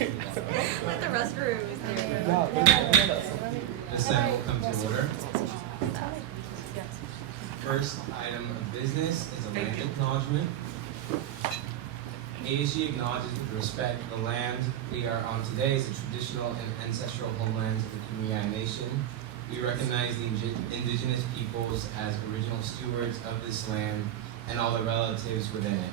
The restroom is there. The Senate will come to order. First item of business is a land acknowledgement. ASG acknowledges with respect the land we are on today is the traditional and ancestral homelands of the Kumeyaay Nation. We recognize the indigenous peoples as original stewards of this land and all the relatives within it.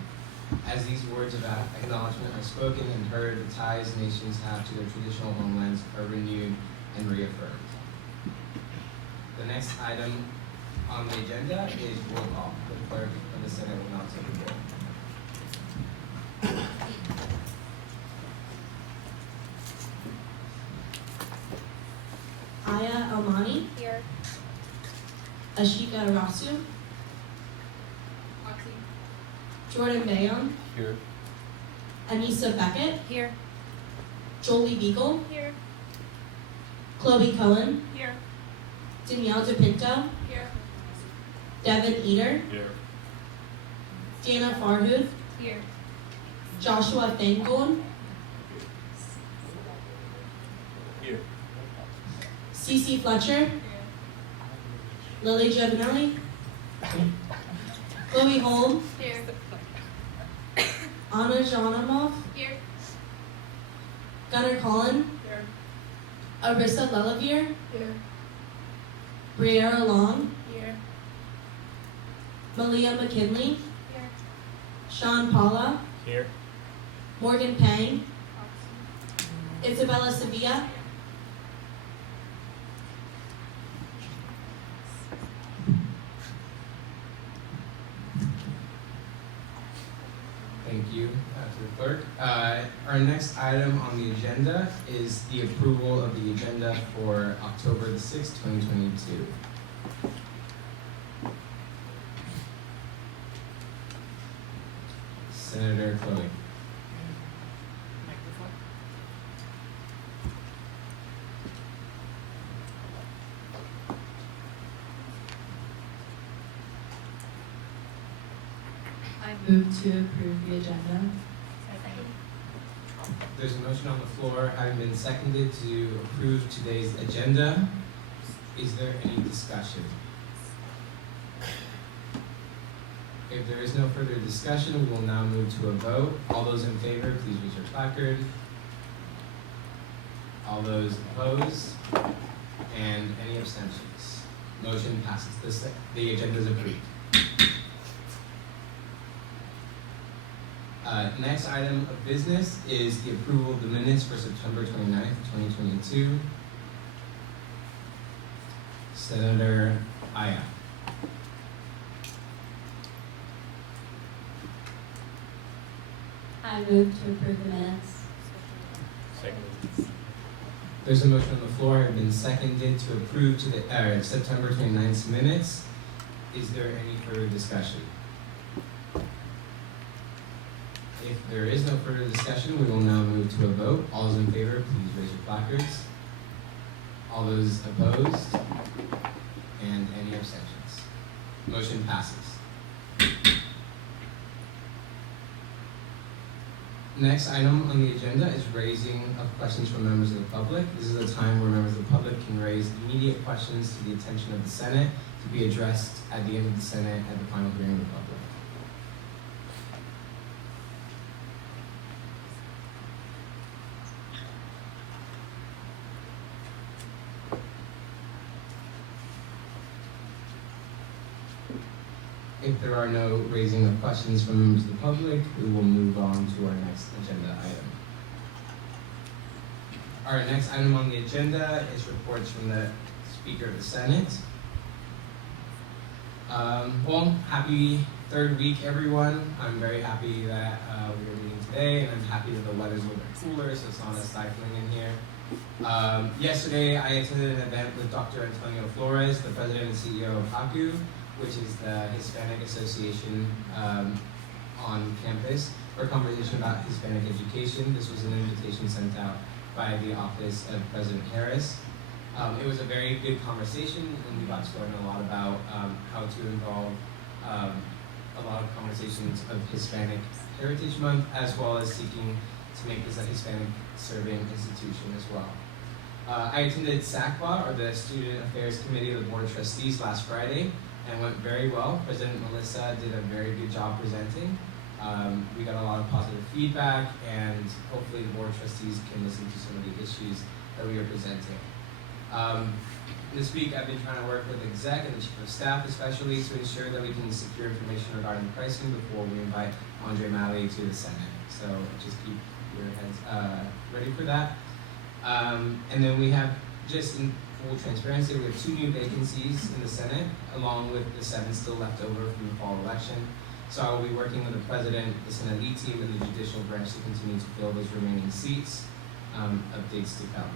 As these words of acknowledgement are spoken and heard, the ties nations have to their traditional homelands are renewed and reaffirmed. The next item on the agenda is roll call. The clerk of the Senate will now take the roll. Aya Almani, Here. Ashika Rasu, Jordan Bayon, Here. Anissa Beckett, Here. Jolie Beagle, Here. Chloe Cohen, Here. Danielle DePinto, Here. Devin Eder, Here. Dana Farhood, Here. Joshua Fangoln, Here. Cece Fletcher, Lily Giovanelli, Chloe Holm, Here. Anna Janamov, Here. Gunnar Collin, Here. Arissa Lelavier, Here. Briera Long, Here. Malia McKinley, Here. Sean Paula, Here. Morgan Pang, Isabella Sevilla, Thank you to the clerk. Our next item on the agenda is the approval of the agenda for October the 6th, 2022. Senator Chloe. I move to approve the agenda. There's a motion on the floor having been seconded to approve today's agenda. Is there any discussion? If there is no further discussion, we will now move to a vote. All those in favor, please raise your placard. All those opposed? And any abstentions? Motion passes. The agenda is approved. Next item of business is the approval of the minutes for September 29th, 2022. Senator Aya. I move to approve the minutes. Second. There's a motion on the floor and been seconded to approve to the September 29th minutes. Is there any further discussion? If there is no further discussion, we will now move to a vote. All those in favor, please raise your placards. All those opposed? And any abstentions? Motion passes. Next item on the agenda is raising of questions from members of the public. This is a time where members of the public can raise immediate questions to the attention of the Senate to be addressed at the end of the Senate at the final hearing of the public. If there are no raising of questions from members of the public, we will move on to our next agenda item. Our next item on the agenda is reports from the Speaker of the Senate. Well, happy third week, everyone. I'm very happy that we are meeting today, and I'm happy that the weather's a little bit cooler, so it's not as stifling in here. Yesterday, I attended an event with Dr. Antonio Flores, the President and CEO of HACU, which is the Hispanic Association on campus, for a conversation about Hispanic education. This was an invitation sent out by the office of President Harris. It was a very good conversation, and we got to learn a lot about how to involve a lot of conversations of Hispanic Heritage Month, as well as seeking to make this a Hispanic serving institution as well. I attended SACBA, or the Student Affairs Committee of the Board of Trustees, last Friday, and went very well. President Melissa did a very good job presenting. We got a lot of positive feedback, and hopefully the Board of Trustees can listen to some of the issues that we are presenting. This week I've been trying to work with exec and the chief of staff especially to ensure that we can secure information regarding pricing before we invite Andre Malley to the Senate. So just keep your heads ready for that. And then we have, just in full transparency, we have 2 new vacancies in the Senate, along with the 7 still left over from the fall election. So I will be working with the president, the Senate lead team, and the judicial branch to continue to fill those remaining seats. Updates to come.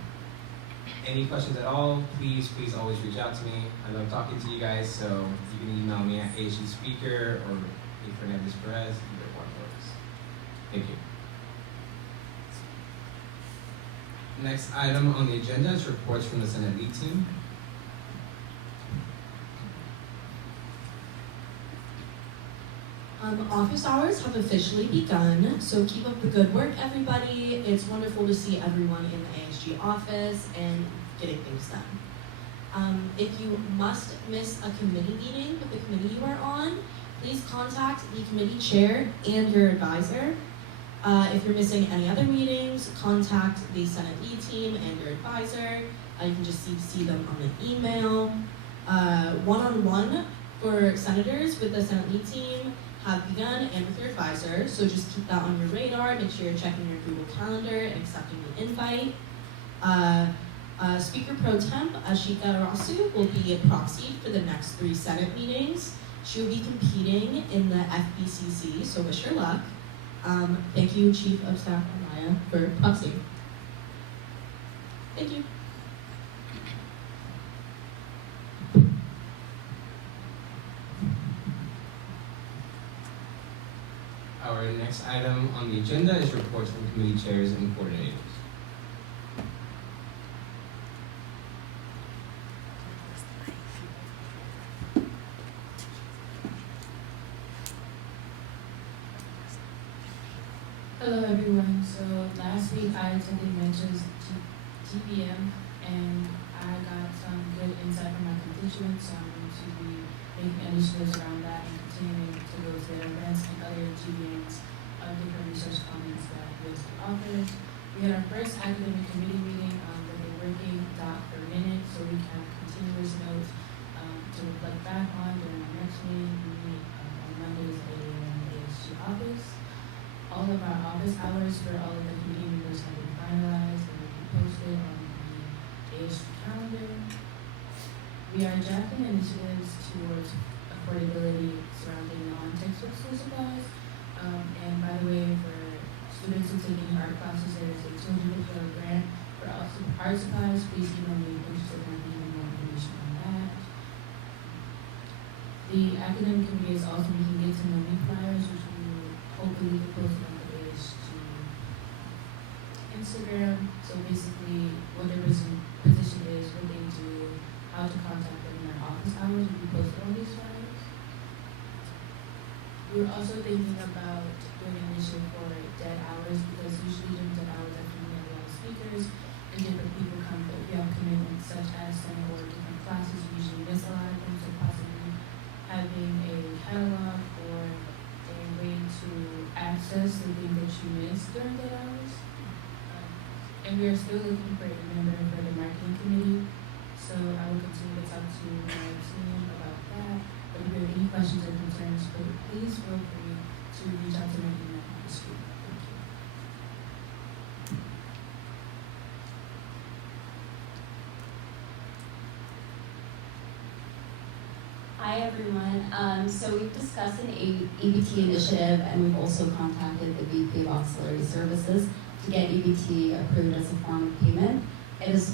Any questions at all, please always reach out to me. I love talking to you guys, so you can email me at ASG Speaker or Fernandez Perez, either one works. Thank you. Next item on the agenda is reports from the Senate lead team. Office hours have officially begun, so keep up the good work, everybody. It's wonderful to see everyone in the ASG office and getting things done. If you must miss a committee meeting with the committee you are on, please contact the committee chair and your advisor. If you're missing any other meetings, contact the Senate lead team and your advisor. You can just see them on the email. One-on-one for senators with the Senate lead team have begun, and with your advisor, so just keep that on your radar. Make sure you're checking your Google Calendar and accepting the invite. Speaker Pro Temp Ashika Rasu will be a proxy for the next 3 Senate meetings. She'll be competing in the FBCC, so wish her luck. Thank you, Chief of Staff Amaya, for proxy. Thank you. Our next item on the agenda is reports from committee chairs and coordinators. Hello everyone. So last week I attended Mentor's TBM and I got some good insight from my constituents, so I'm going to be making initiatives around that and continuing to go to their events and other TBMs of different research comments that WISC offers. We had our first academic committee meeting with a working doc per minute, so we have continuous notes to reflect back on during our next meeting. We meet on Mondays at 8 a.m. in the ASG office. All of our office hours for all of the committee members have been finalized and will be posted on the ASG calendar. We are drafting initiatives towards affordability surrounding non-textbook school supplies. And by the way, for students who take any art classes, there is a $250 grant for art supplies. Please email me if you're interested in getting more information on that. The academic committee is also making get to know me flyers, which we will hopefully post on the ASG Instagram. So basically, what their position is, what they do, how to contact them in their office hours, will be posted on these flyers. We're also thinking about doing an initiative for dead hours, because usually during dead hours after we have a lot of speakers and different people come, but we have commitments such as Senate or different classes, we usually miss a lot of them, so possibly having a catalog or a way to access the things that you missed during dead hours. And we are still looking for a member for the marketing committee, so I will continue to talk to my team about that. But if you have any questions or concerns, please feel free to reach out to my email on the screen. Thank you. Hi everyone. So we've discussed an EBT initiative, and we've also contacted the VP of Auxiliary Services to get EBT approved as a form of payment. It has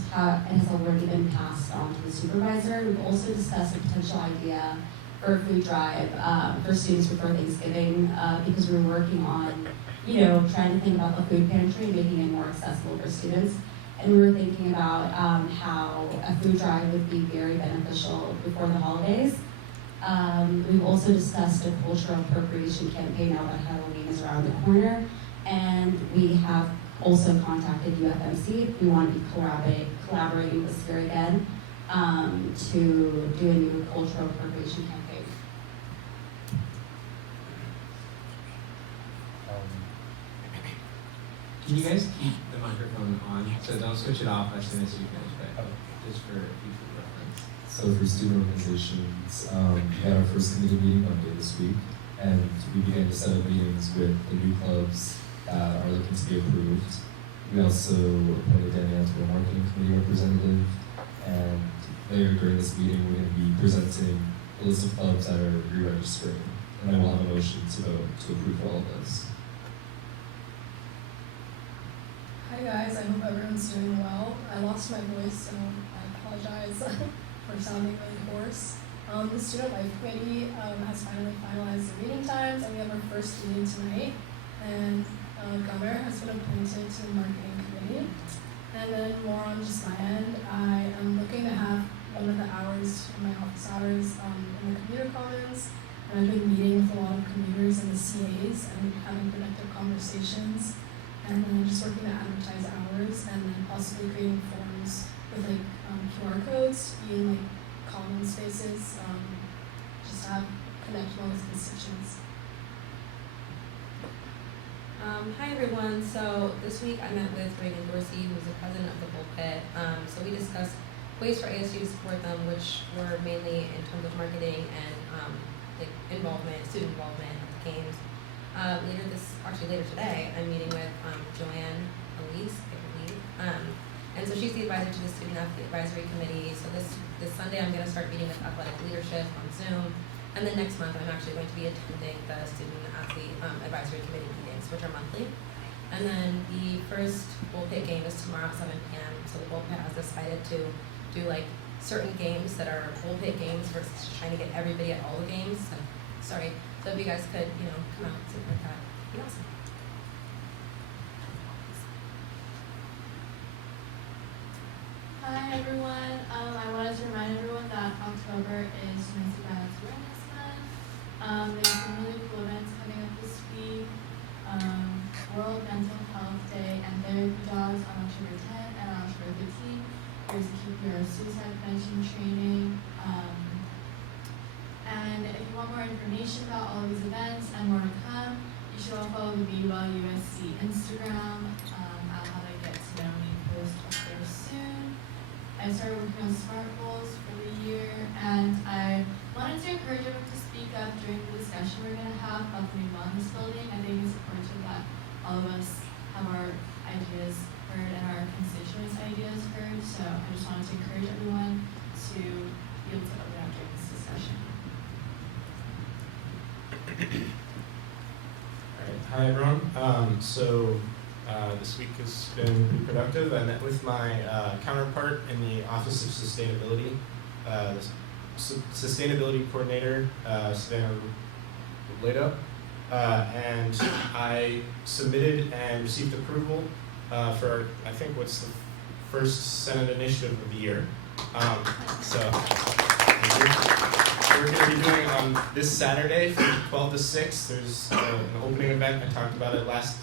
already been passed on to the supervisor. We've also discussed a potential idea for a food drive for students before Thanksgiving, because we're working on, trying to think about the food pantry and making it more accessible for students. And we were thinking about how a food drive would be very beneficial before the holidays. We've also discussed a cultural appropriation campaign now that Halloween is around the corner, And we have also contacted UFMC. We want to be collaborating with Sphere again to do a new cultural appropriation campaign. Can you guys keep the microphone on? So don't switch it off as soon as you finish, but just for future reference. So for student organizations, we had our first committee meeting Monday this week, and we began to set up meetings with the new clubs that are looking to be approved. We also appointed Danielle to a marketing committee representative, and later during this meeting, we're going to be presenting a list of clubs that are re-registering, and I will have a motion to vote to approve all of those. Hi guys, I hope everyone's doing well. I lost my voice, so I apologize for sounding really hoarse. The Student Life Committee has finally finalized the meeting times, and we have our first meeting tonight. And Governor has been appointed to the marketing committee. And then more on just my end, I am looking to have one of the hours, my office hours, in the commuter commons. And I've been meeting with a lot of commuters and the CAs and having productive conversations. And then just working to advertise hours, and then possibly creating forms with like QR codes in like common spaces, just to have connect well with constituents. Hi everyone. So this week I met with Reagan Dorsey, who's the president of the Pulpit. So we discussed ways for ASG to support them, which were mainly in terms of marketing and like student involvement at the games. Later today, I'm meeting with Joanne Elise, I believe. And so she's the advisor to the Student Athlete Advisory Committee. So this Sunday, I'm going to start meeting with athletic leadership on Zoom. And then next month, I'm actually going to be attending the Student Athlete Advisory Committee meetings, which are monthly. And then the first Bullpit game is tomorrow at 7 p.m. So the Bullpit has decided to do like certain games that are Bullpit games versus trying to get everybody at all the games. So if you guys could, come out and support that, it'd be awesome. Hi everyone. I wanted to remind everyone that October is Domestic Violence Awareness Month. There's some really cool events coming up this week. World Mental Health Day and Therapy Dogs on October 10 and on October 15. There's QPR suicide prevention training. And if you want more information about all of these events and more to come, you should all follow the BWell USC Instagram. I'll have a get to know me post up there soon. I started working on SMART goals for the year, and I wanted to encourage everyone to speak up during the discussion we're going to have about the new wellness building. I think it's important that all of us have our ideas heard and our constituents' ideas heard, so I just wanted to encourage everyone to be able to open up during this discussion. Alright, hi everyone. This week has been pretty productive. I met with my counterpart in the Office of Sustainability, the Sustainability Coordinator, Savannah Leto, and I submitted and received approval for, I think, what's the first Senate initiative of the year. We're going to be doing on this Saturday from 12 to 6. There's an opening event. I talked about it last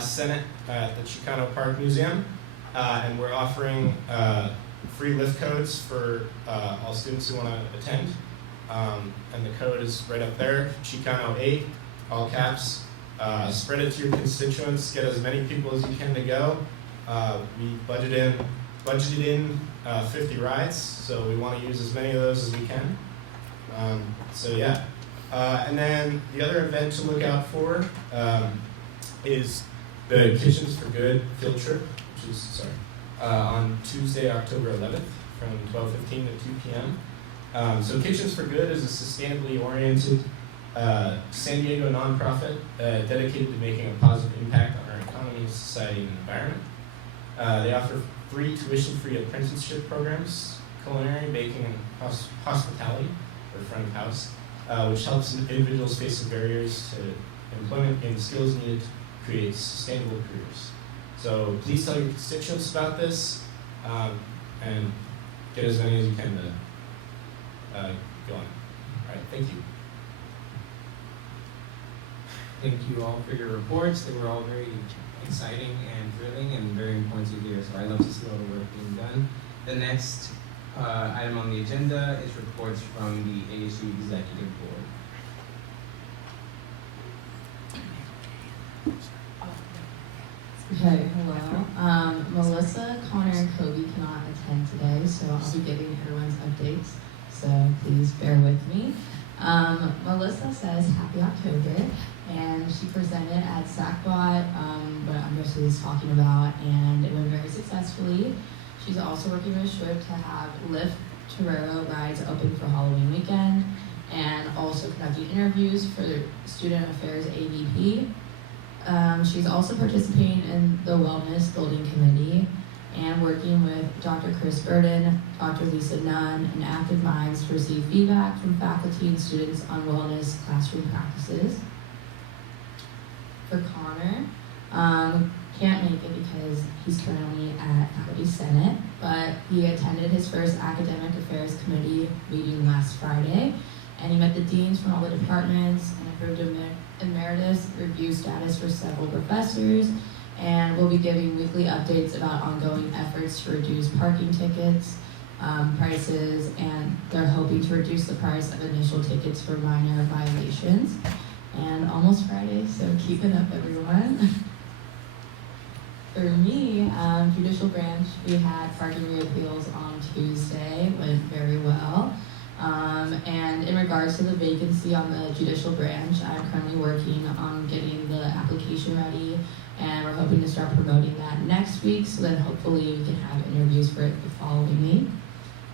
Senate at the Chicano Park Museum. And we're offering free lift codes for all students who want to attend. And the code is right up there, Chicano 8, all caps. Spread it to your constituents. Get as many people as you can to go. We budgeted in 50 rides, so we want to use as many of those as we can. And then the other event to look out for is the Kitchens for Good field trip, which is on Tuesday, October 11th, from 12:15 to 2 p.m. So Kitchens for Good is a sustainably oriented San Diego nonprofit dedicated to making a positive impact on our economy, society, and environment. They offer free tuition-free apprenticeship programs, culinary, baking, and hospitality, or front of house, which helps individuals facing barriers to employment and the skills needed to create sustainable careers. So please tell your constituents about this, and get as many as you can to go on. All right, thank you. thank you all for your reports. They were all very exciting and thrilling and very important to hear. So I love to see all the work being done. The next item on the agenda is reports from the ASU Executive Board. Okay, hello. Melissa, Connor, and Kobe cannot attend today, so I'll be giving everyone's updates. So please bear with me. Melissa says Happy October, and she presented at SACBOT, what Andres was talking about, and it went very successfully. She's also working with SHWIP to have Lyft Torero rides open for Halloween weekend, and also conducting interviews for Student Affairs AVP. She's also participating in the Wellness Building Committee and working with Dr. Chris Burden, Dr. Lisa Nunn, and Active Minds to receive feedback from faculty and students on wellness classroom practices. For Connor, can't make it because he's currently at ASG Senate, but he attended his first Academic Affairs Committee meeting last Friday, and he met the deans from all the departments and approved emeritus review status for several professors, and we'll be giving weekly updates about ongoing efforts to reduce parking tickets, prices, and they're hoping to reduce the price of initial tickets for minor violations. And almost Friday, so keep it up, everyone. For me, judicial branch, we had parking reappeals on Tuesday, went very well. And in regards to the vacancy on the judicial branch, I'm currently working on getting the application ready, and we're hoping to start promoting that next week, so then hopefully we can have interviews for it the following week.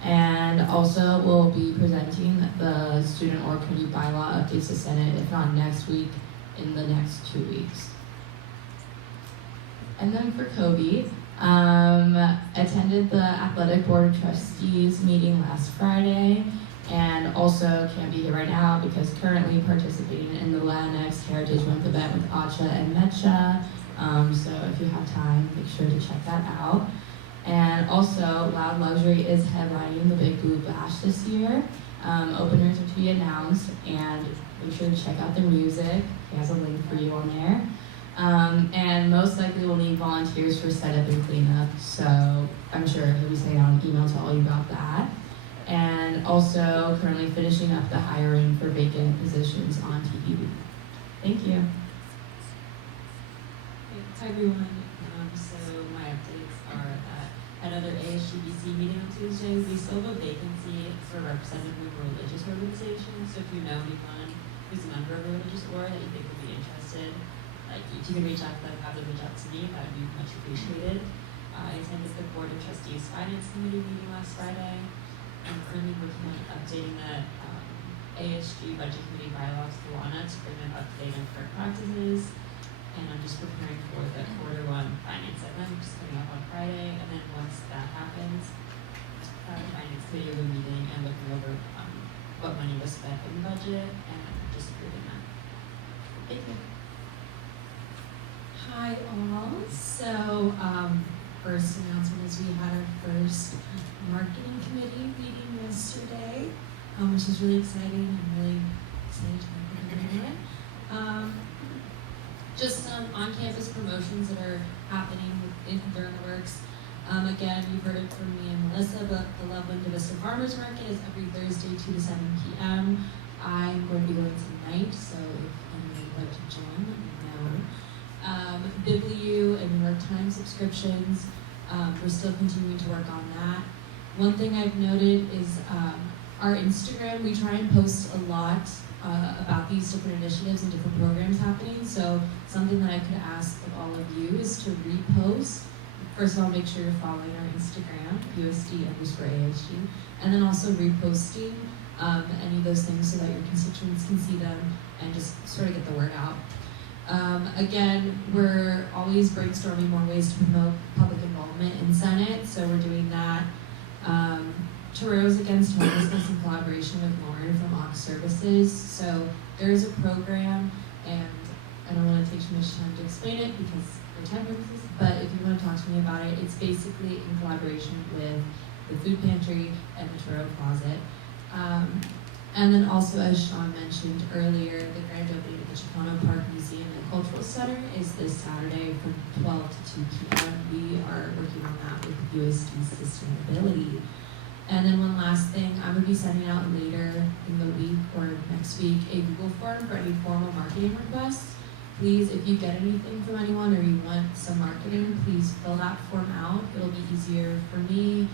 And also we'll be presenting the student org committee bylaw updates to Senate, if not next week, in the next 2 weeks. And then for Kobe, attended the athletic board of trustees meeting last Friday, and also can't be here right now because currently participating in the Latinx Heritage Month event with ACHA and MECHA. So if you have time, make sure to check that out. And also, Loud Luxury is headlining the Big Blue Bash this year. Openers are to be announced, and make sure to check out their music. He has a link for you on there. And most likely we'll need volunteers for setup and cleanup, so I'm sure he'll be sending out an email to all you about that. And also currently finishing up the hiring for vacant positions on TPB. Thank you. Hi everyone. So my updates are that another ASGBC meeting on Tuesday. We still have a vacancy for representative of a religious organization. So if you know anyone who's a member of a religious org that you think would be interested, like if you can reach out to them, have them reach out to me, that would be much appreciated. I attended the Board of Trustees Finance Committee meeting last Friday. I'm currently working on updating the ASG Budget Committee bylaws to Luana to bring them up to date on current practices. And I'm just preparing for the Q1 finance event, which is coming up on Friday. And then once that happens, the finance committee will be meeting and looking over what money was spent in the budget and just approving that. Thank you. Hi all. So first announcement is we had our first marketing committee meeting yesterday, which is really exciting. I'm really excited to work with everyone. Just some on-campus promotions that are happening during the works. Again, you've heard it from me and Melissa, but the Loveland Divista Farmers Market is every Thursday, 2 to 7 p.m. I'm going to be going tonight, so if anyone would like to join, let me know. Bibliu and New York Times subscriptions, we're still continuing to work on that. One thing I've noted is our Instagram, we try and post a lot about these different initiatives and different programs happening. So something that I could ask of all of you is to repost. First of all, make sure you're following our Instagram, USD_ASG, and then also reposting any of those things so that your constituents can see them and just sort of get the word out. Again, we're always brainstorming more ways to promote public involvement in Senate, so we're doing that. Toreros Against Homelessness in collaboration with Lauren from Aux Services. So there's a program, and I don't want to take too much time to explain it because for time purposes, but if you want to talk to me about it, it's basically in collaboration with the food pantry and the Torero Closet. And then also, as Sean mentioned earlier, the grand opening of the Chicano Park Museum and Cultural Center is this Saturday from 12 to 2 p.m. We are working on that with USD Sustainability. And then one last thing, I will be sending out later in the week or next week a Google form for any formal marketing requests. Please, if you get anything from anyone or you want some marketing, please fill that form out. It'll be easier for me,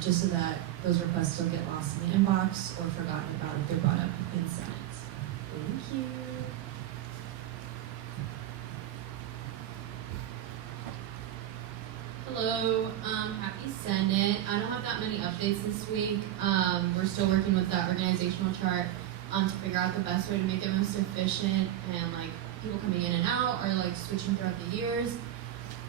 just so that those requests don't get lost in the inbox or forgotten about if they're brought up in Senate. Thank you. Hello, happy Senate. I don't have that many updates this week. We're still working with that organizational chart to figure out the best way to make it most efficient and like people coming in and out or like switching throughout the years.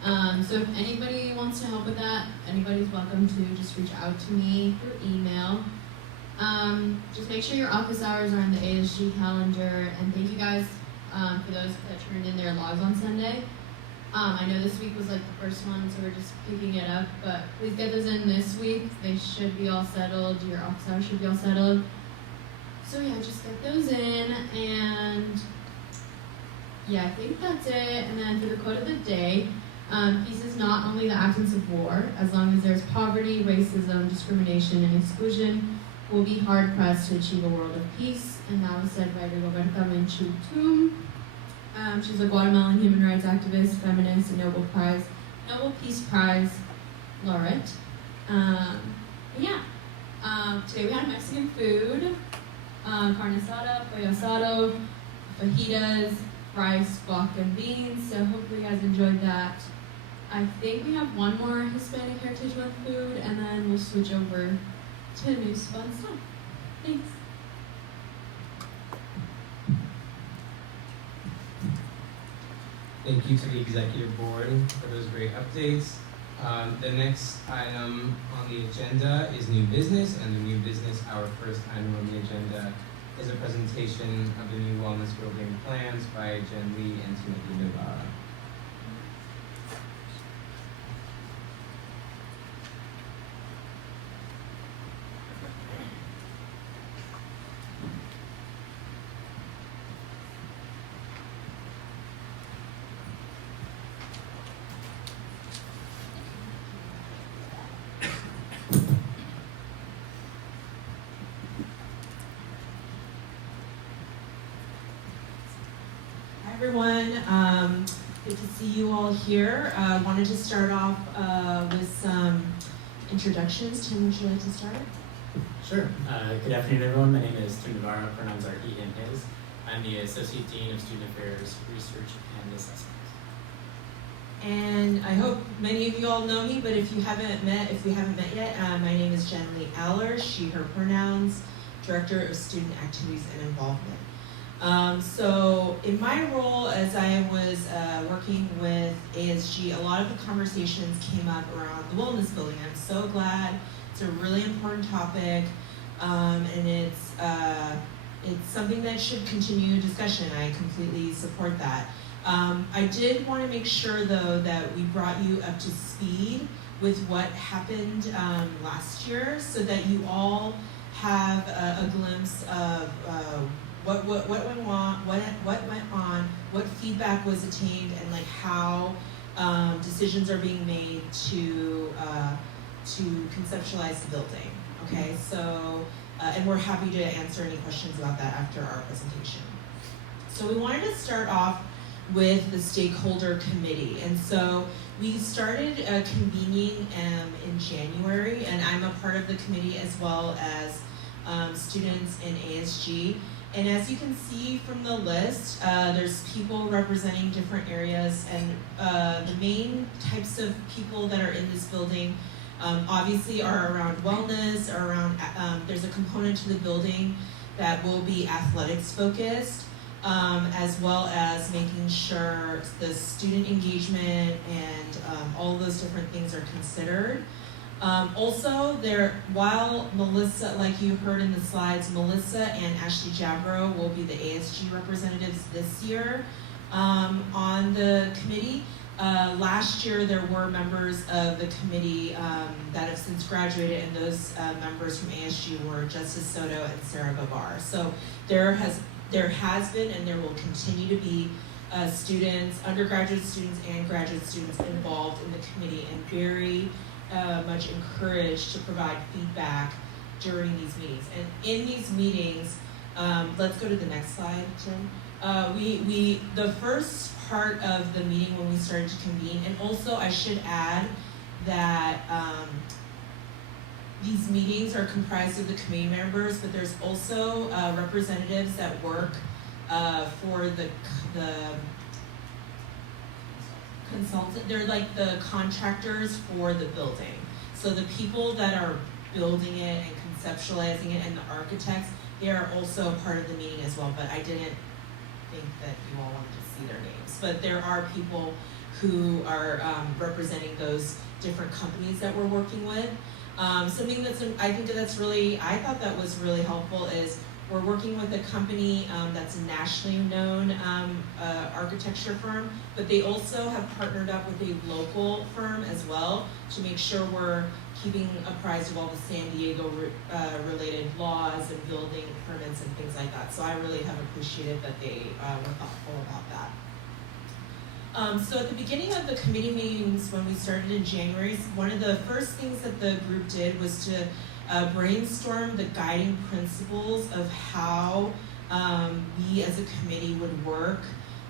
So if anybody wants to help with that, anybody's welcome to just reach out to me through email. Just make sure your office hours are on the ASG calendar, and thank you guys for those that turned in their logs on Sunday. I know this week was like the first one, so we're just picking it up, but please get those in this week. They should be all settled. Your office hours should be all settled. So yeah, just get those in, and yeah, I think that's it. And then for the quote of the day, peace is not only the absence of war. As long as there's poverty, racism, discrimination, and exclusion, we'll be hard-pressed to achieve a world of peace. And that was said by Rigoberta Menchú. She's a Guatemalan human rights activist, feminist, and Nobel Peace Prize laureate. Today we had Mexican food, carne asada, pollo asado, fajitas, rice, guac, and beans. So hopefully you guys enjoyed that. I think we have one more Hispanic Heritage Month food, and then we'll switch over to new fun stuff. Thanks. Thank you to the Executive Board for those great updates. The next item on the agenda is new business, and the new business, our first item on the agenda, is a presentation of the new wellness building plans by Jen Lee and Timothy Navarra. Everyone, good to see you all here. Wanted to start off with some introductions. Tim, would you like to start? Sure. Good afternoon, everyone. My name is Tim Navarro. Pronouns are he, him, his. I'm the Associate Dean of Student Affairs, Research, and Assessment. And I hope many of you all know me, but if we haven't met yet, my name is Jen Lee Aller, she, her pronouns, Director of Student Activities and Involvement. So in my role as I was working with ASG, a lot of the conversations came up around the wellness building. I'm so glad. It's a really important topic, and it's something that should continue discussion. I completely support that. I did want to make sure, though, that we brought you up to speed with what happened last year, so that you all have a glimpse of what went on, what feedback was attained, and like how decisions are being made to conceptualize the building. Okay, so and we're happy to answer any questions about that after our presentation. So we wanted to start off with the stakeholder committee, and so we started convening in January, and I'm a part of the committee as well as students in ASG. And as you can see from the list, there's people representing different areas, and the main types of people that are in this building obviously are around wellness, or around, there's a component to the building that will be athletics focused, as well as making sure the student engagement and all of those different things are considered. Also, while Melissa, like you heard in the slides, Melissa and Ashley Jabro will be the ASG representatives this year on the committee. Last year, there were members of the committee that have since graduated, and those members from ASG were Justice Soto and Sarah Babar. So there has been and there will continue to be students, undergraduate students and graduate students involved in the committee, and very much encouraged to provide feedback during these meetings. And in these meetings, let's go to the next slide, Tim. The first part of the meeting when we started to convene, and also I should add that these meetings are comprised of the committee members, but there's also representatives that work for the consultant. They're like the contractors for the building. So the people that are building it and conceptualizing it and the architects, they are also part of the meeting as well, but I didn't think that you all wanted to see their names. But there are people who are representing those different companies that we're working with. Something that's, I thought that was really helpful is we're working with a company that's a nationally known architecture firm, but they also have partnered up with a local firm as well to make sure we're keeping apprised of all the San Diego related laws and building permits and things like that. So I really have appreciated that they were thoughtful about that. So at the beginning of the committee meetings when we started in January, one of the first things that the group did was to brainstorm the guiding principles of how we as a committee would work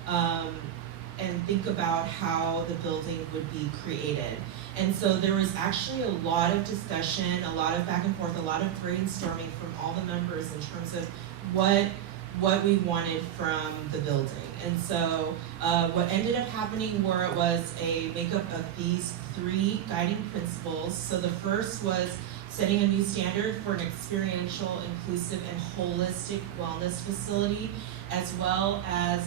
and think about how the building would be created. And so there was actually a lot of discussion, a lot of back and forth, a lot of brainstorming from all the members in terms of what we wanted from the building. And so what ended up happening where it was a makeup of these 3 guiding principles. So the first was setting a new standard for an experiential, inclusive, and holistic wellness facility, as well as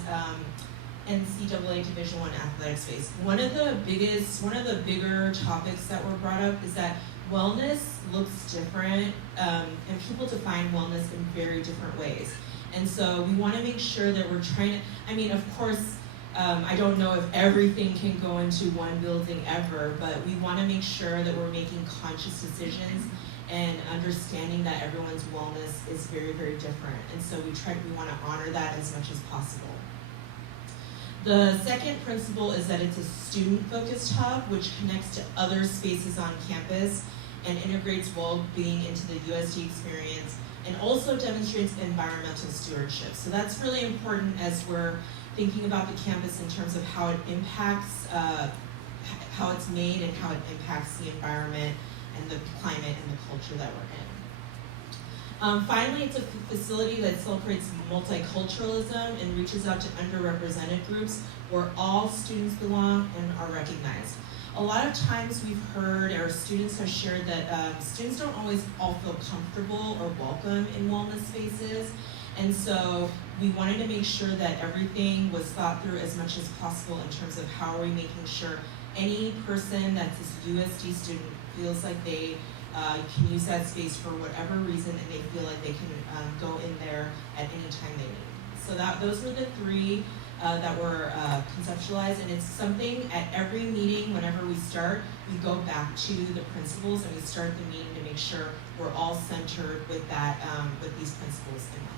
NCAA Division I athletic space. One of the bigger topics that were brought up is that wellness looks different, and people define wellness in very different ways. And so we want to make sure that we're trying to, of course, I don't know if everything can go into one building ever, but we want to make sure that we're making conscious decisions and understanding that everyone's wellness is very, very different. And so we want to honor that as much as possible. The second principle is that it's a student-focused hub, which connects to other spaces on campus and integrates well-being into the USD experience, and also demonstrates environmental stewardship. So that's really important as we're thinking about the campus in terms of how it impacts, how it's made and how it impacts the environment and the climate and the culture that we're in. Finally, it's a facility that celebrates multiculturalism and reaches out to underrepresented groups where all students belong and are recognized. A lot of times we've heard, or students have shared, that students don't always all feel comfortable or welcome in wellness spaces. And so we wanted to make sure that everything was thought through as much as possible in terms of how are we making sure any person that's a USD student feels like they can use that space for whatever reason, and they feel like they can go in there at any time they need. So those were the 3 that were conceptualized, and it's something at every meeting, whenever we start, we go back to the principles and we start the meeting to make sure we're all centered with that, with these principles in mind.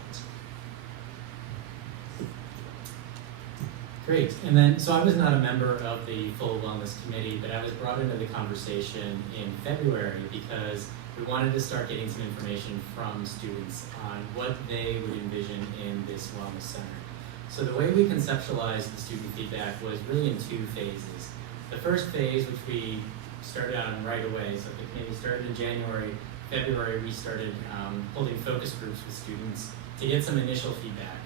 Great. And then, so I was not a member of the full wellness committee, but I was brought into the conversation in February because we wanted to start getting some information from students on what they would envision in this wellness center. So the way we conceptualized the student feedback was really in 2 phases. The first phase, which we started on right away, so the committee started in January. February, we started holding focus groups with students to get some initial feedback.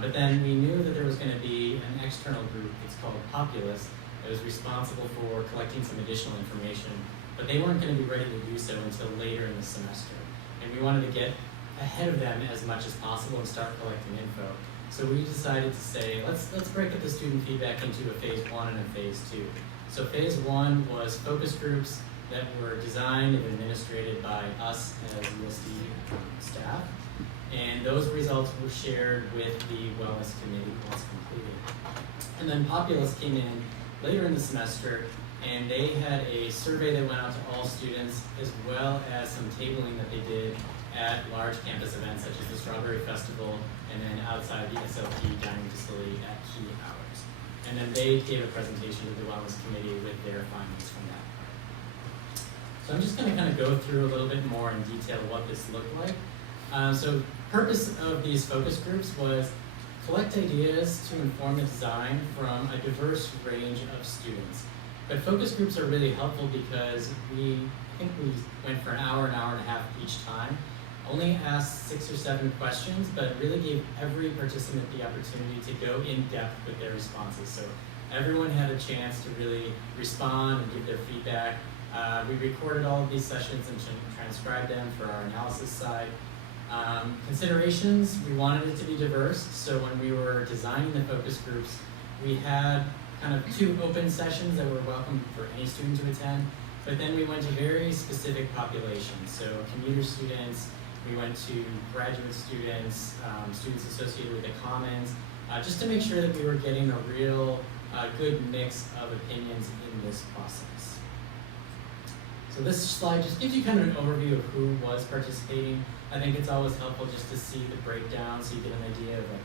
But then we knew that there was going to be an external group, it's called Populous, that was responsible for collecting some additional information, but they weren't going to be ready to do so until later in the semester. And we wanted to get ahead of them as much as possible and start collecting info. So we decided to say, let's break up the student feedback into a phase 1 and a phase 2. So phase 1 was focus groups that were designed and administrated by us as USD staff. And those results were shared with the wellness committee once completed. And then Populous came in later in the semester, and they had a survey that went out to all students, as well as some tabling that they did at large campus events such as the Strawberry Festival, and then outside the SLP dining facility at key hours. And then they gave a presentation to the Wellness Committee with their findings from that. So I'm just going to kind of go through a little bit more in detail what this looked like. So purpose of these focus groups was collect ideas to inform the design from a diverse range of students. But focus groups are really helpful because I think we went for an hour and a half each time. Only asked 6 or 7 questions, but really gave every participant the opportunity to go in depth with their responses. So everyone had a chance to really respond and give their feedback. We recorded all of these sessions and transcribed them for our analysis side. Considerations, we wanted it to be diverse, so when we were designing the focus groups, we had kind of 2 open sessions that were welcome for any student to attend, but then we went to very specific populations, so commuter students, we went to graduate students, students associated with the Commons, just to make sure that we were getting a real good mix of opinions in this process. So this slide just gives you kind of an overview of who was participating. I think it's always helpful just to see the breakdown so you get an idea of like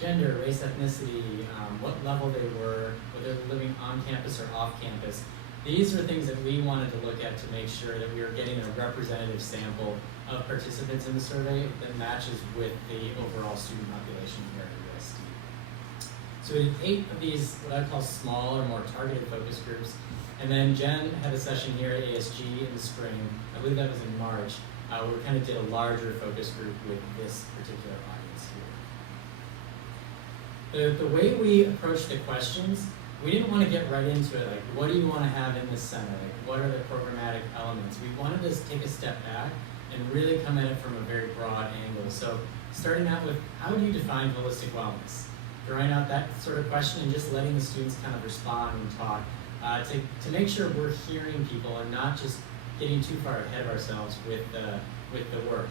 gender, race, ethnicity, what level they were, whether they're living on campus or off campus. These are things that we wanted to look at to make sure that we were getting a representative sample of participants in the survey that matches with the overall student population here at USD. So we did 8 of these, what I call small or more targeted focus groups. And then Jen had a session here at ASG in the spring. I believe that was in March. Where we kind of did a larger focus group with this particular audience here. The way we approached the questions, we didn't want to get right into it, like what do you want to have in this center? Like what are the programmatic elements? We wanted to take a step back and really come at it from a very broad angle. So starting out with, how do you define holistic wellness? Throwing out that sort of question and just letting the students kind of respond and talk to make sure we're hearing people and not just getting too far ahead of ourselves with the work.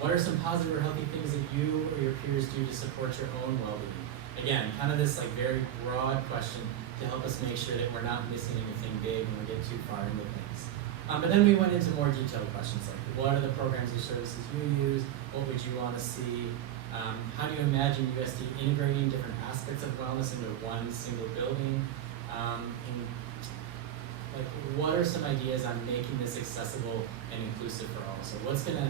What are some positive or healthy things that you or your peers do to support your own well-being? Again, kind of this like very broad question to help us make sure that we're not missing anything big when we get too far into things. But then we went into more detailed questions like, what are the programs or services you use? What would you want to see? How do you imagine USD integrating different aspects of wellness into one single building? And like, what are some ideas on making this accessible and inclusive for all? So what's going to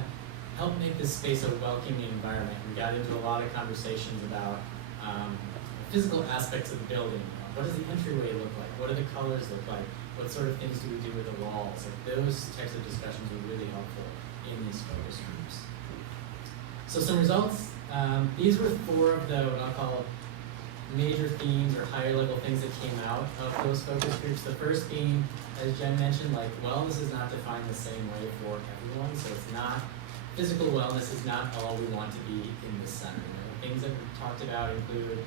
help make this space a welcoming environment? We got into a lot of conversations about physical aspects of the building. What does the entryway look like? What do the colors look like? What sort of things do we do with the walls? Like those types of discussions were really helpful in these focus groups. So some results. These were 4 of the, what I'll call, major themes or higher level things that came out of those focus groups. The first being, as Jen mentioned, like wellness is not defined the same way for everyone. So it's not, physical wellness is not all we want to be in the center. You know, things that we talked about include,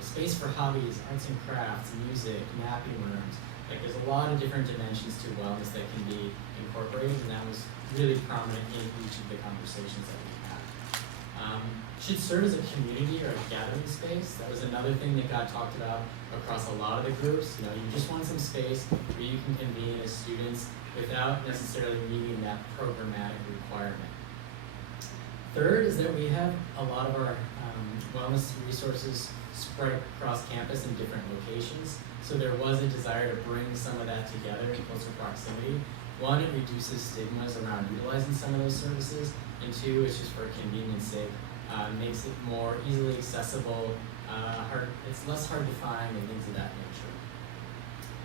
space for hobbies, arts and crafts, music, napping rooms. Like there's a lot of different dimensions to wellness that can be incorporated, and that was really prominent in each of the conversations that we had. Should serve as a community or a gathering space. That was another thing that got talked about across a lot of the groups. You just want some space where you can convene as students without necessarily meeting that programmatic requirement. Third is that we have a lot of our wellness resources spread across campus in different locations. So there was a desire to bring some of that together in closer proximity. 1, it reduces stigmas around utilizing some of those services, and 2, it's just for convenience sake, makes it more easily accessible, it's less hard to find, and things of that nature.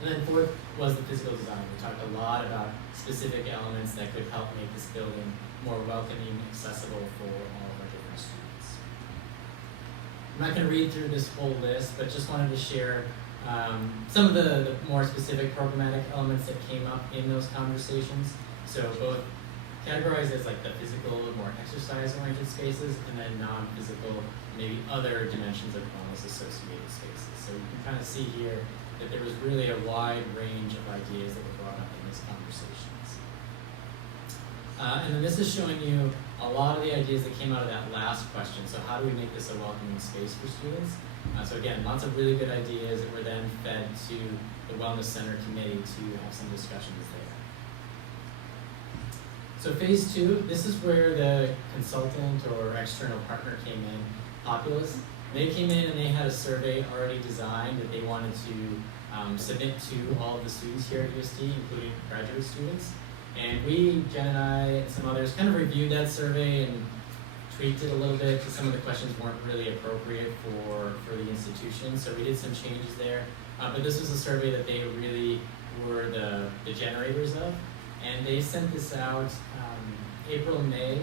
And then 4th was the physical design. We talked a lot about specific elements that could help make this building more welcoming, accessible for all of our different students. I'm not going to read through this whole list, but just wanted to share some of the more specific programmatic elements that came up in those conversations. So both categorized as like the physical, more exercise-oriented spaces, and then non-physical, maybe other dimensions of wellness-associated spaces. So you can kind of see here that there was really a wide range of ideas that were brought up in these conversations. And then this is showing you a lot of the ideas that came out of that last question. So how do we make this a welcoming space for students? So again, lots of really good ideas that were then fed to the Wellness Center Committee to have some discussions there. So phase 2, this is where the consultant or external partner came in, Populous. They came in and they had a survey already designed that they wanted to submit to all of the students here at USD, including graduate students. And we, Jen and I, and some others, kind of reviewed that survey and tweaked it a little bit because some of the questions weren't really appropriate for the institution. So we did some changes there. But this was a survey that they really were the generators of. And they sent this out April, May.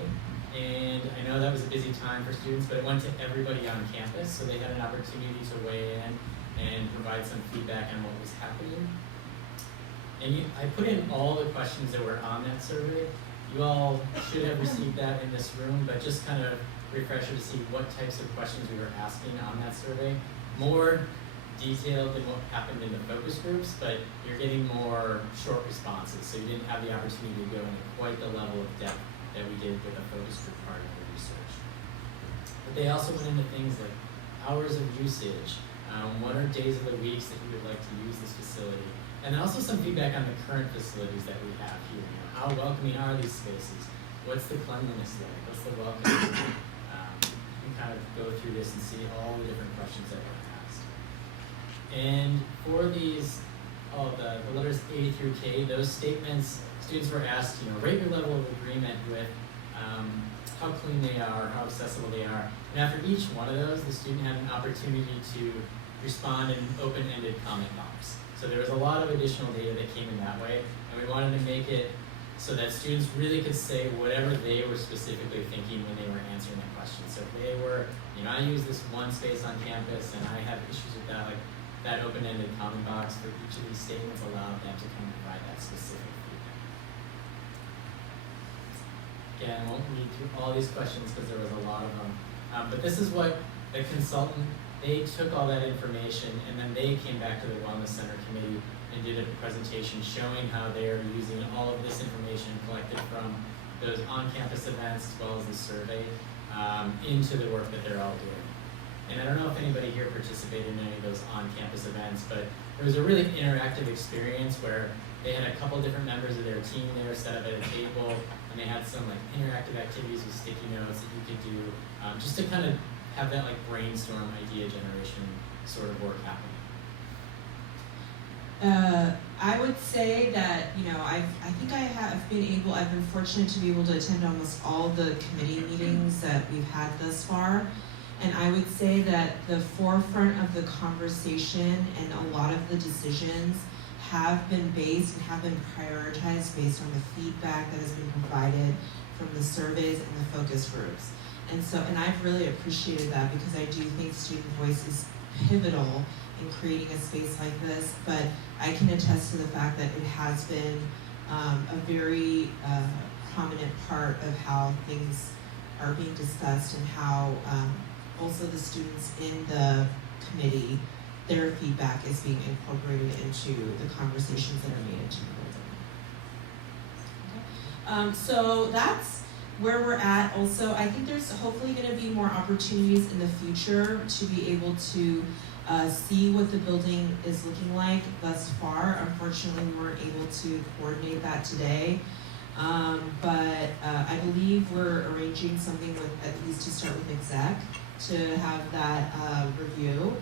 And I know that was a busy time for students, but it went to everybody on campus. So they had an opportunity to weigh in and provide some feedback on what was happening. And I put in all the questions that were on that survey. You all should have received that in this room, but just kind of refresher to see what types of questions we were asking on that survey. More detailed than what happened in the focus groups, but you're getting more short responses, so you didn't have the opportunity to go into quite the level of depth that we did with the focus group part of the research. But they also went into things like hours of usage, what are days of the weeks that you would like to use this facility, and then also some feedback on the current facilities that we have here. You know, how welcoming are these spaces? What's the cleanliness like? What's the welcome? You can kind of go through this and see all the different questions that were asked. And for these, the letters A through K, those statements, students were asked, rate your level of agreement with how clean they are, how accessible they are. And after each one of those, the student had an opportunity to respond in an open-ended comment box. So there was a lot of additional data that came in that way, and we wanted to make it so that students really could say whatever they were specifically thinking when they were answering that question. So if they were, I use this one space on campus and I have issues with that, like that open-ended comment box for each of these statements allowed them to kind of provide that specific feedback. Again, I won't read through all these questions because there was a lot of them, but this is what the consultant, they took all that information and then they came back to the Wellness Center Committee and did a presentation showing how they're using all of this information collected from those on-campus events as well as the survey into the work that they're all doing. And I don't know if anybody here participated in any of those on-campus events, but it was a really interactive experience where they had a couple different members of their team there set up at a table, and they had some like interactive activities with sticky notes that you could do just to kind of have that like brainstorm idea generation sort of work happening. I would say that, I've been fortunate to be able to attend almost all the committee meetings that we've had thus far. And I would say that the forefront of the conversation and a lot of the decisions have been based and have been prioritized based on the feedback that has been provided from the surveys and the focus groups. And I've really appreciated that because I do think student voice is pivotal in creating a space like this, but I can attest to the fact that it has been a very prominent part of how things are being discussed and how also the students in the committee, their feedback is being incorporated into the conversations that are made into the building. So that's where we're at. Also, I think there's hopefully going to be more opportunities in the future to be able to see what the building is looking like thus far. Unfortunately, we weren't able to coordinate that today. But I believe we're arranging something with, at least to start with exec, to have that review.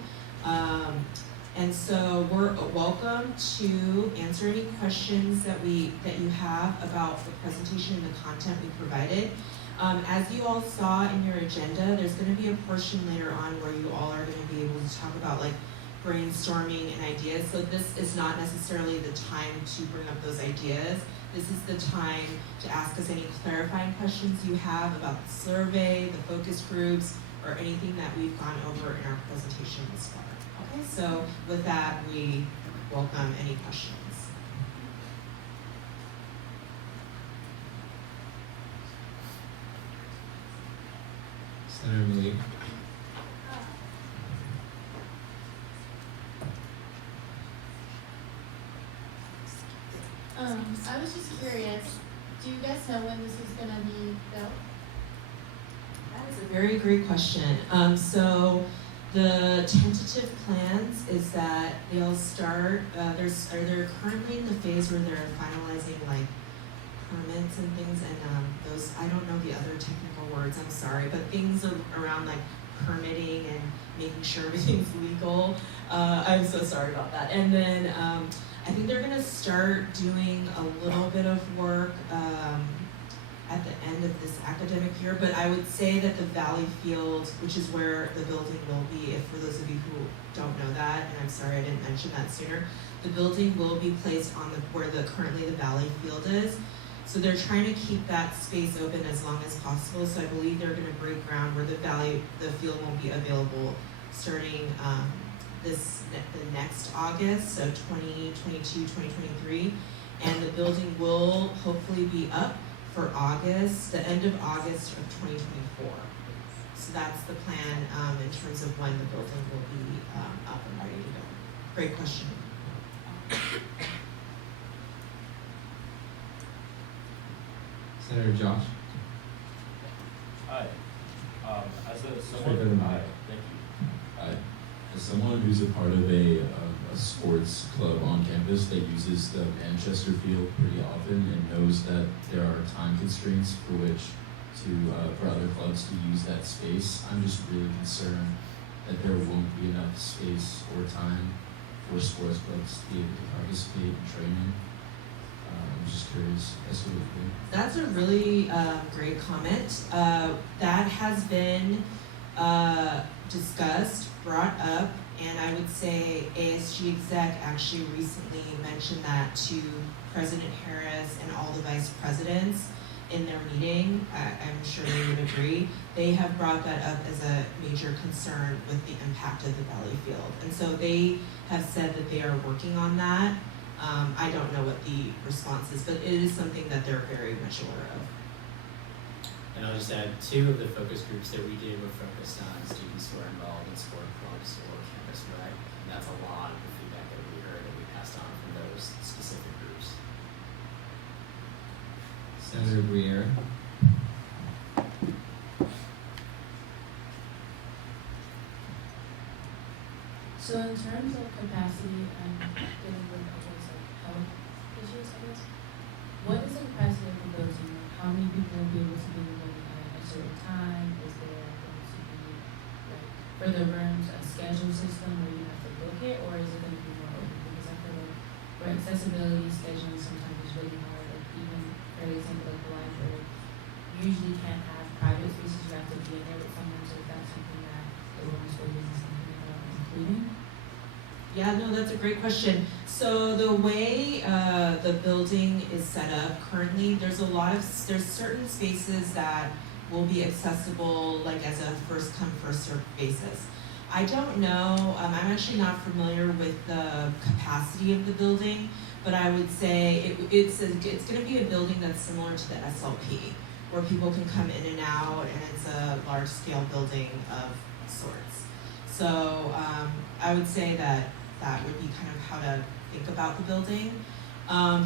And so we're welcome to answer any questions that you have about the presentation and the content we provided. As you all saw in your agenda, there's going to be a portion later on where you all are going to be able to talk about like brainstorming and ideas. So this is not necessarily the time to bring up those ideas. This is the time to ask us any clarifying questions you have about the survey, the focus groups, or anything that we've gone over in our presentation this far. Okay, so with that, we welcome any questions. Senator Malik. I was just curious, Do you guys know when this is gonna be built? That is a very great question. So the tentative plans is that they'll start. They're currently in the phase where they're finalizing like permits and things, and those I don't know the other technical words. I'm sorry, but things around like permitting and making sure everything's legal. I'm so sorry about that. And then I think they're gonna start doing a little bit of work at the end of this academic year, but I would say that the Valley Field, which is where the building will be, if for those of you who don't know that, and I'm sorry I didn't mention that sooner, the building will be placed on where currently the Valley Field is. So they're trying to keep that space open as long as possible. So I believe they're gonna break ground where the field won't be available starting the next August, so 2022, 2023. And the building will hopefully be up for August, the end of August of 2024. So that's the plan in terms of when the building will be up and ready to go. Great question. Senator Josh. Hi. As a Straight someone, to the mic. hi, thank you. As someone who's a part of a sports club on campus that uses the Manchester field pretty often and knows that there are time constraints for other clubs to use that space, I'm just really concerned that there won't be enough space or time for sports clubs to be able to participate in training. I'm just curious as to what you think. That's a really great comment. That has been discussed, brought up, and I would say ASG exec actually recently mentioned that to President Harris and all the vice presidents in their meeting. I'm sure they would agree. They have brought that up as a major concern with the impact of the Valley Field. And so they have said that they are working on that. I don't know what the response is, but it is something that they're very much aware of. And I'll just add, 2 of the focus groups that we did were focused on students who are involved in sport clubs or campus rec, and that's a lot of the feedback that we heard that we passed on from those specific groups. Senator Briere. So in terms of capacity and dealing with, I guess, like health issues, I guess, what is the capacity of the building? Like, how many people will be able to be in the building at a certain time? Is there going to be, like, for the rooms, a schedule system where you have to book it, or is it going to be more open? Because I feel like for accessibility, scheduling sometimes is really hard. Like, even, for example, like the library, you usually can't have private spaces, you have to be in there with someone, so if that's something that the women's school is something about including. Yeah, no, that's a great question. So the way the building is set up currently, there's certain spaces that will be accessible like as a first come, first served basis. I don't know, I'm actually not familiar with the capacity of the building, but I would say it's gonna be a building that's similar to the SLP, where people can come in and out, and it's a large scale building of sorts. So I would say that would be kind of how to think about the building.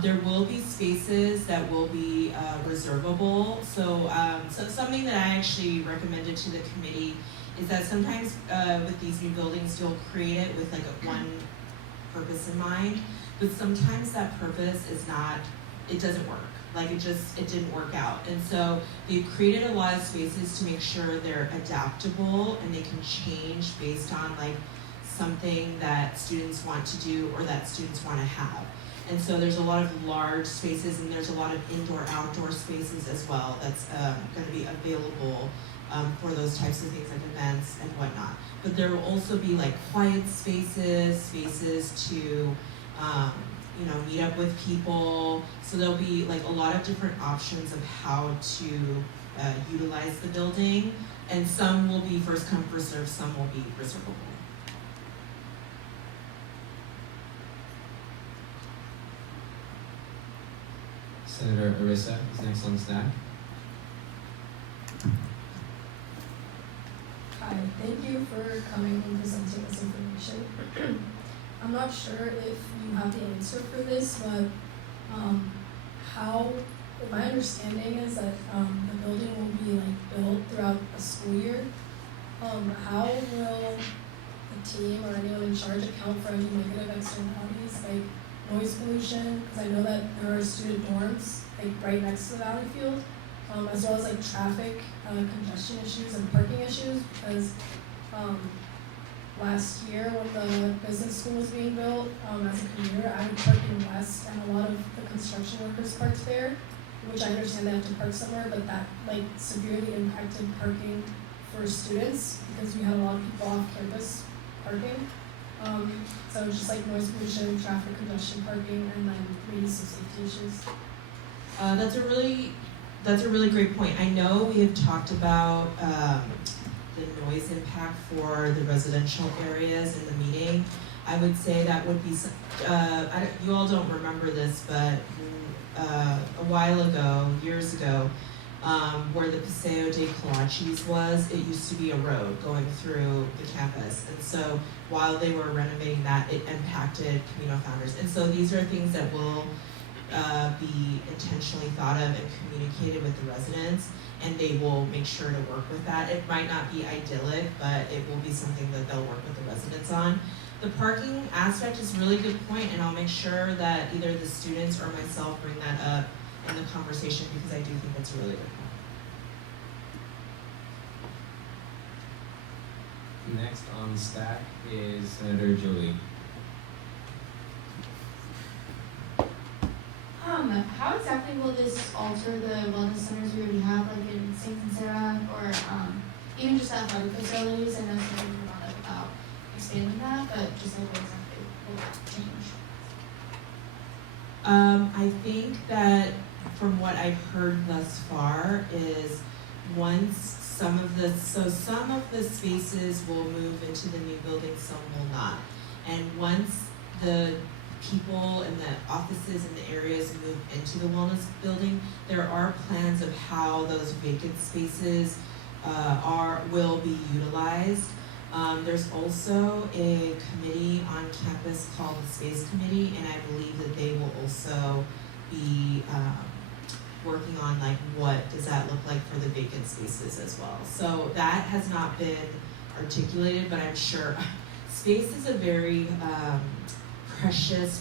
There will be spaces that will be reservable. So something that I actually recommended to the committee is that sometimes with these new buildings, you'll create it with like one purpose in mind, but sometimes that purpose it doesn't work. Like it didn't work out. And so they've created a lot of spaces to make sure they're adaptable and they can change based on like something that students want to do or that students want to have. And so there's a lot of large spaces, and there's a lot of indoor-outdoor spaces as well that's going to be available for those types of things like events and whatnot. But there will also be like quiet spaces to meet up with people. So there'll be like a lot of different options of how to utilize the building, and some will be first come, first serve, some will be reservable. Senator Arisa is next on stack. Hi, thank you for coming and presenting this information. I'm not sure if you have the answer for this, but how my understanding is that the building will be like built throughout a school year. How will the team or anyone in charge account for any negative externalities like noise pollution? Because I know that there are student dorms like right next to the Valley Field, as well as like traffic congestion issues and parking issues. Because last year when the business school was being built, as a commuter, I would park in West, and a lot of the construction workers parked there, which I understand they have to park somewhere, but that like severely impacted parking for students because we had a lot of people off campus parking. So just like noise pollution, traffic congestion, parking, and then maybe some safety issues. That's a really great point. I know we have talked about the noise impact for the residential areas in the meeting. I would say that would be, you all don't remember this, but a while ago, years ago, where the Paseo de Kalaches was, it used to be a road going through the campus. And so while they were renovating that, it impacted Camino Founders. And so these are things that will be intentionally thought of and communicated with the residents, and they will make sure to work with that. It might not be idyllic, but it will be something that they'll work with the residents on. The parking aspect is a really good point, and I'll make sure that either the students or myself bring that up in the conversation because I do think it's a really good point. Next on stack is Senator Jolie. How exactly will this alter the wellness centers we already have, like in St. Sarah, or even just athletic facilities? I know something brought up about expanding that, but just like what exactly will that change? I think that from what I've heard thus far is once some of the spaces will move into the new building, some will not. And once the people in the offices and the areas move into the wellness building, there are plans of how those vacant spaces will be utilized. There's also a committee on campus called the Space Committee, and I believe that they will also be working on like what does that look like for the vacant spaces as well. So that has not been articulated, but I'm sure space is a very precious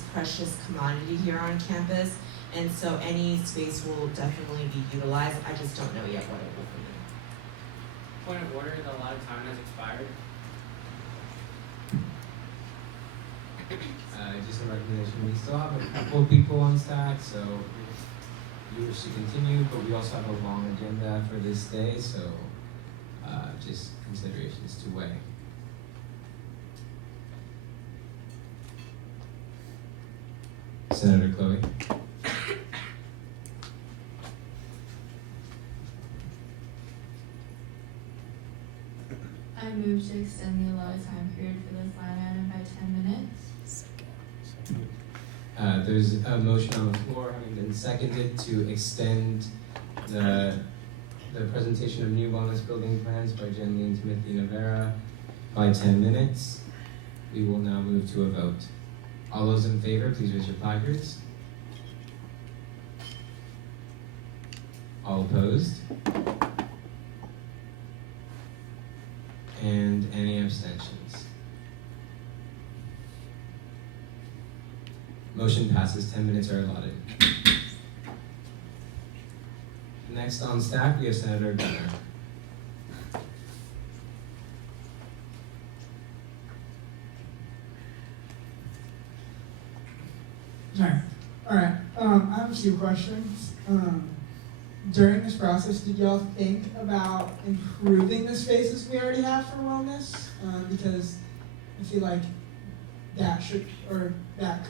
commodity here on campus, and so any space will definitely be utilized. I just don't know yet what it will be. Point of order, the allotted time has expired. Just a recommendation, we still have a couple of people on stack, so if you wish to continue, but we also have a long agenda for this day, so just considerations to weigh. Senator Chloe. I move to extend the allotted time period for this line item by 10 minutes. There's a motion on the floor having been seconded to extend the presentation of new wellness building plans by Jenny and Timothy Navarra by 10 minutes. We will now move to a vote. All those in favor, please raise your placards. All opposed? And any abstentions? Motion passes, 10 minutes are allotted. Next on stack, we have Senator Gunner. Sorry. All right. I have a few questions. During this process, did y'all think about improving the spaces we already have for wellness? Because I feel like that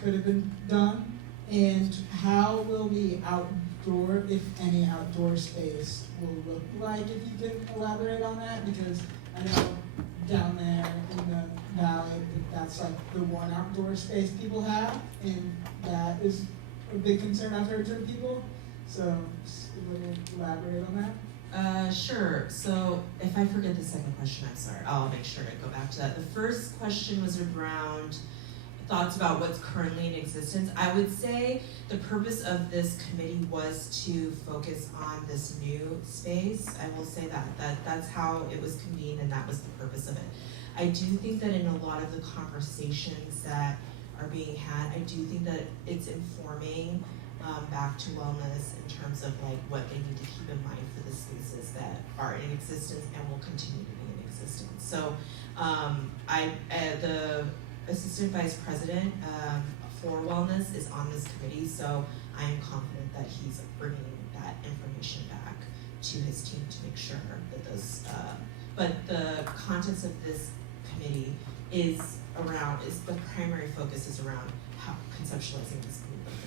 could have been done. And how will the outdoor, if any outdoor space will look like? If you can elaborate on that, because I know down there in the valley, that's like the one outdoor space people have, and that is a big concern I've heard from people. So, just a little elaborate on that. Sure. So if I forget the second question, I'm sorry. I'll make sure to go back to that. The first question was around thoughts about what's currently in existence. I would say the purpose of this committee was to focus on this new space. I will say that's how it was convened and that was the purpose of it. I do think that in a lot of the conversations that are being had, I do think that it's informing back to wellness in terms of like what they need to keep in mind for the spaces that are in existence and will continue to be in existence. So the assistant vice president for wellness is on this committee, so I am confident that he's bringing that information back to his team to make sure that those, but the contents of this committee is the primary focus is around how conceptualizing this new building.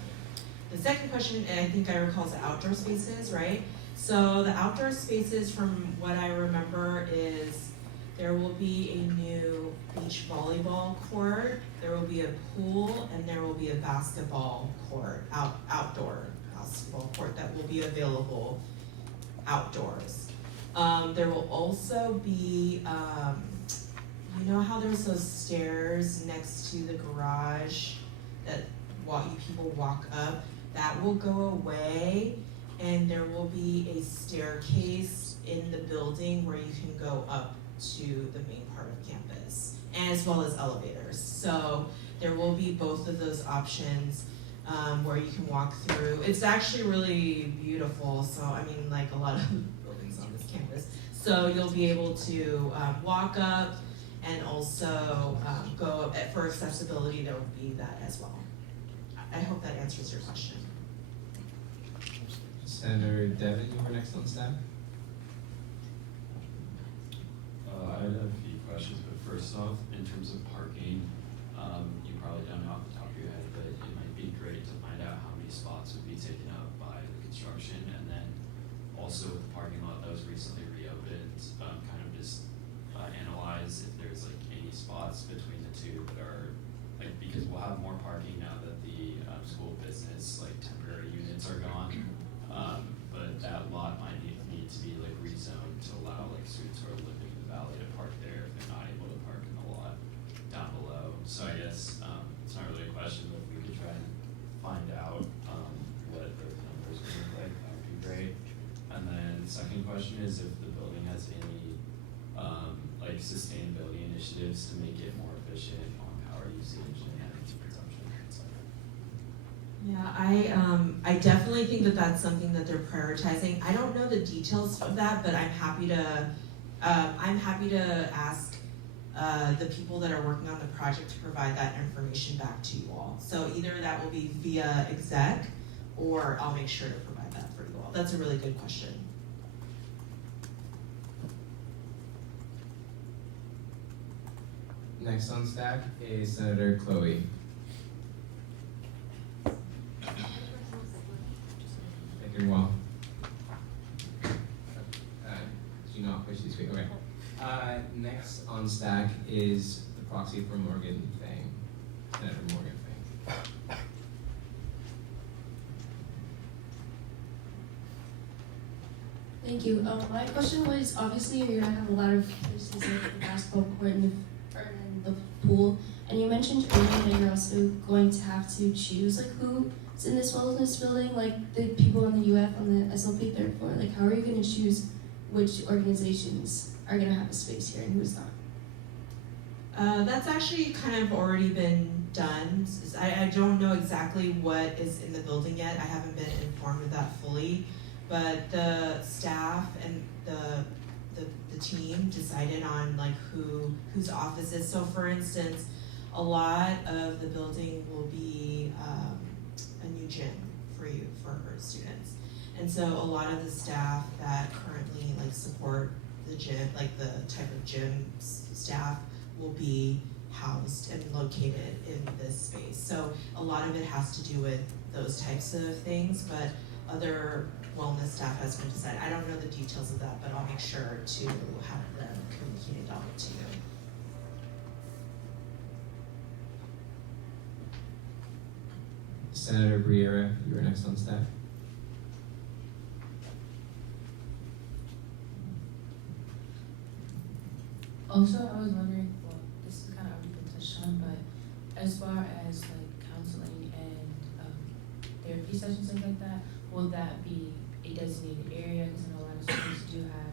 The second question, and I think I recall, is the outdoor spaces, right? So the outdoor spaces, from what I remember, is there will be a new beach volleyball court, there will be a pool, and there will be a basketball court, outdoor basketball court that will be available outdoors. There will also be, you know how there's those stairs next to the garage that people walk up? That will go away, and there will be a staircase in the building where you can go up to the main part of campus, as well as elevators. So there will be both of those options where you can walk through. It's actually really beautiful, so I mean, like a lot of buildings on this campus. So you'll be able to walk up, and also go up. For accessibility, there will be that as well. I hope that answers your question. Senator Devin, you were next on staff. I had a few questions, but first off, in terms of parking, you probably don't know off the top of your head, but it might be great to find out how many spots would be taken up by the construction, and then also with the parking lot that was recently reopened, kind of just analyze if there's like any spots between the two that are like, because we'll have more parking now that the school business like temporary units are gone, but that lot might need to be like rezoned to allow like students who are living in the valley to park there if they're not able to park in the lot down below. So I guess it's not really a question, but if we could try and find out what those numbers would look like, that would be great. And then second question is if the building has any like sustainability initiatives to make it more efficient on power usage and energy consumption, etc. Yeah, I definitely think that that's something that they're prioritizing. I don't know the details of that, but I'm happy to ask the people that are working on the project to provide that information back to you all. So either that will be via exec, or I'll make sure to provide that for you all. That's a really good question. Next on stack is Senator Chloe. Thinking well. Do you not wish to speak? Okay. Next on stack is the proxy for Morgan Fang, Senator Morgan Fang. Thank you. My question was, obviously you're gonna have a lot of places like the basketball court and the pool, and you mentioned earlier that you're also going to have to choose like who's in this wellness building, like the people on the UF on the SLP third floor. Like, how are you gonna choose which organizations are gonna have a space here and who's not? That's actually kind of already been done. I don't know exactly what is in the building yet. I haven't been informed of that fully, but the staff and the team decided on like whose office is. So for instance, a lot of the building will be a new gym for students. And so a lot of the staff that currently like support the gym, like the type of gym staff, will be housed and located in this space. So a lot of it has to do with those types of things, but other wellness staff has been decided. I don't know the details of that, but I'll make sure to have them communicate all to you. Senator Briera, you were next on staff. Also, I was wondering, well, this is kind of already been touched on, but as far as like counseling and therapy sessions, things like that, will that be a designated area? Because I know a lot of schools do have,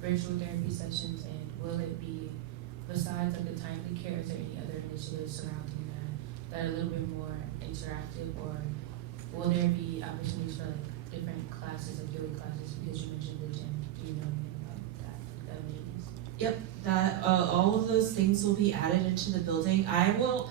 virtual therapy sessions, and will it be, besides like the timely care, is there any other initiatives surrounding that are a little bit more interactive, or will there be opportunities for like different classes, like yoga classes, because you mentioned the gym? Do you know anything about that amenities? Yep, that all of those things will be added into the building. I will.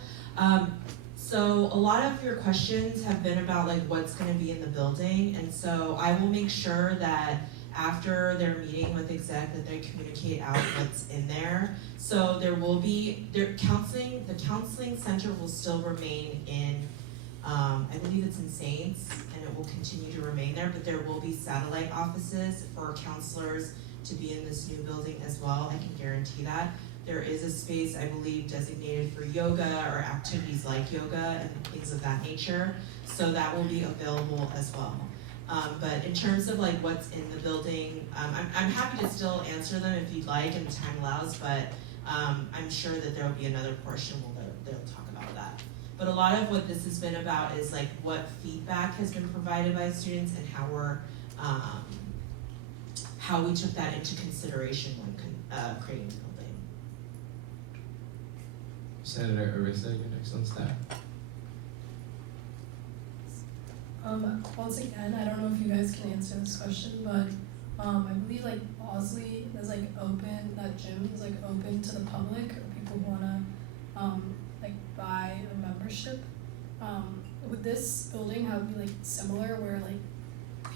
So a lot of your questions have been about like what's going to be in the building, and so I will make sure that after their meeting with exec that they communicate out what's in there. So there will be counseling. The counseling center will still remain in. I believe it's in Saints, and it will continue to remain there. But there will be satellite offices for counselors to be in this new building as well. I can guarantee that. There is a space, I believe, designated for yoga or activities like yoga and things of that nature. So that will be available as well. But in terms of like what's in the building, I'm happy to still answer them if you'd like and time allows, but I'm sure that there will be another portion where they'll talk about that. But a lot of what this has been about is like what feedback has been provided by students and how we took that into consideration when creating the building. Senator Arisa, you're next on staff. Once again, I don't know if you guys can answer this question, but I believe like Bosley is like open, that gym is like open to the public or people who wanna like buy a membership. Would this building have be like similar where like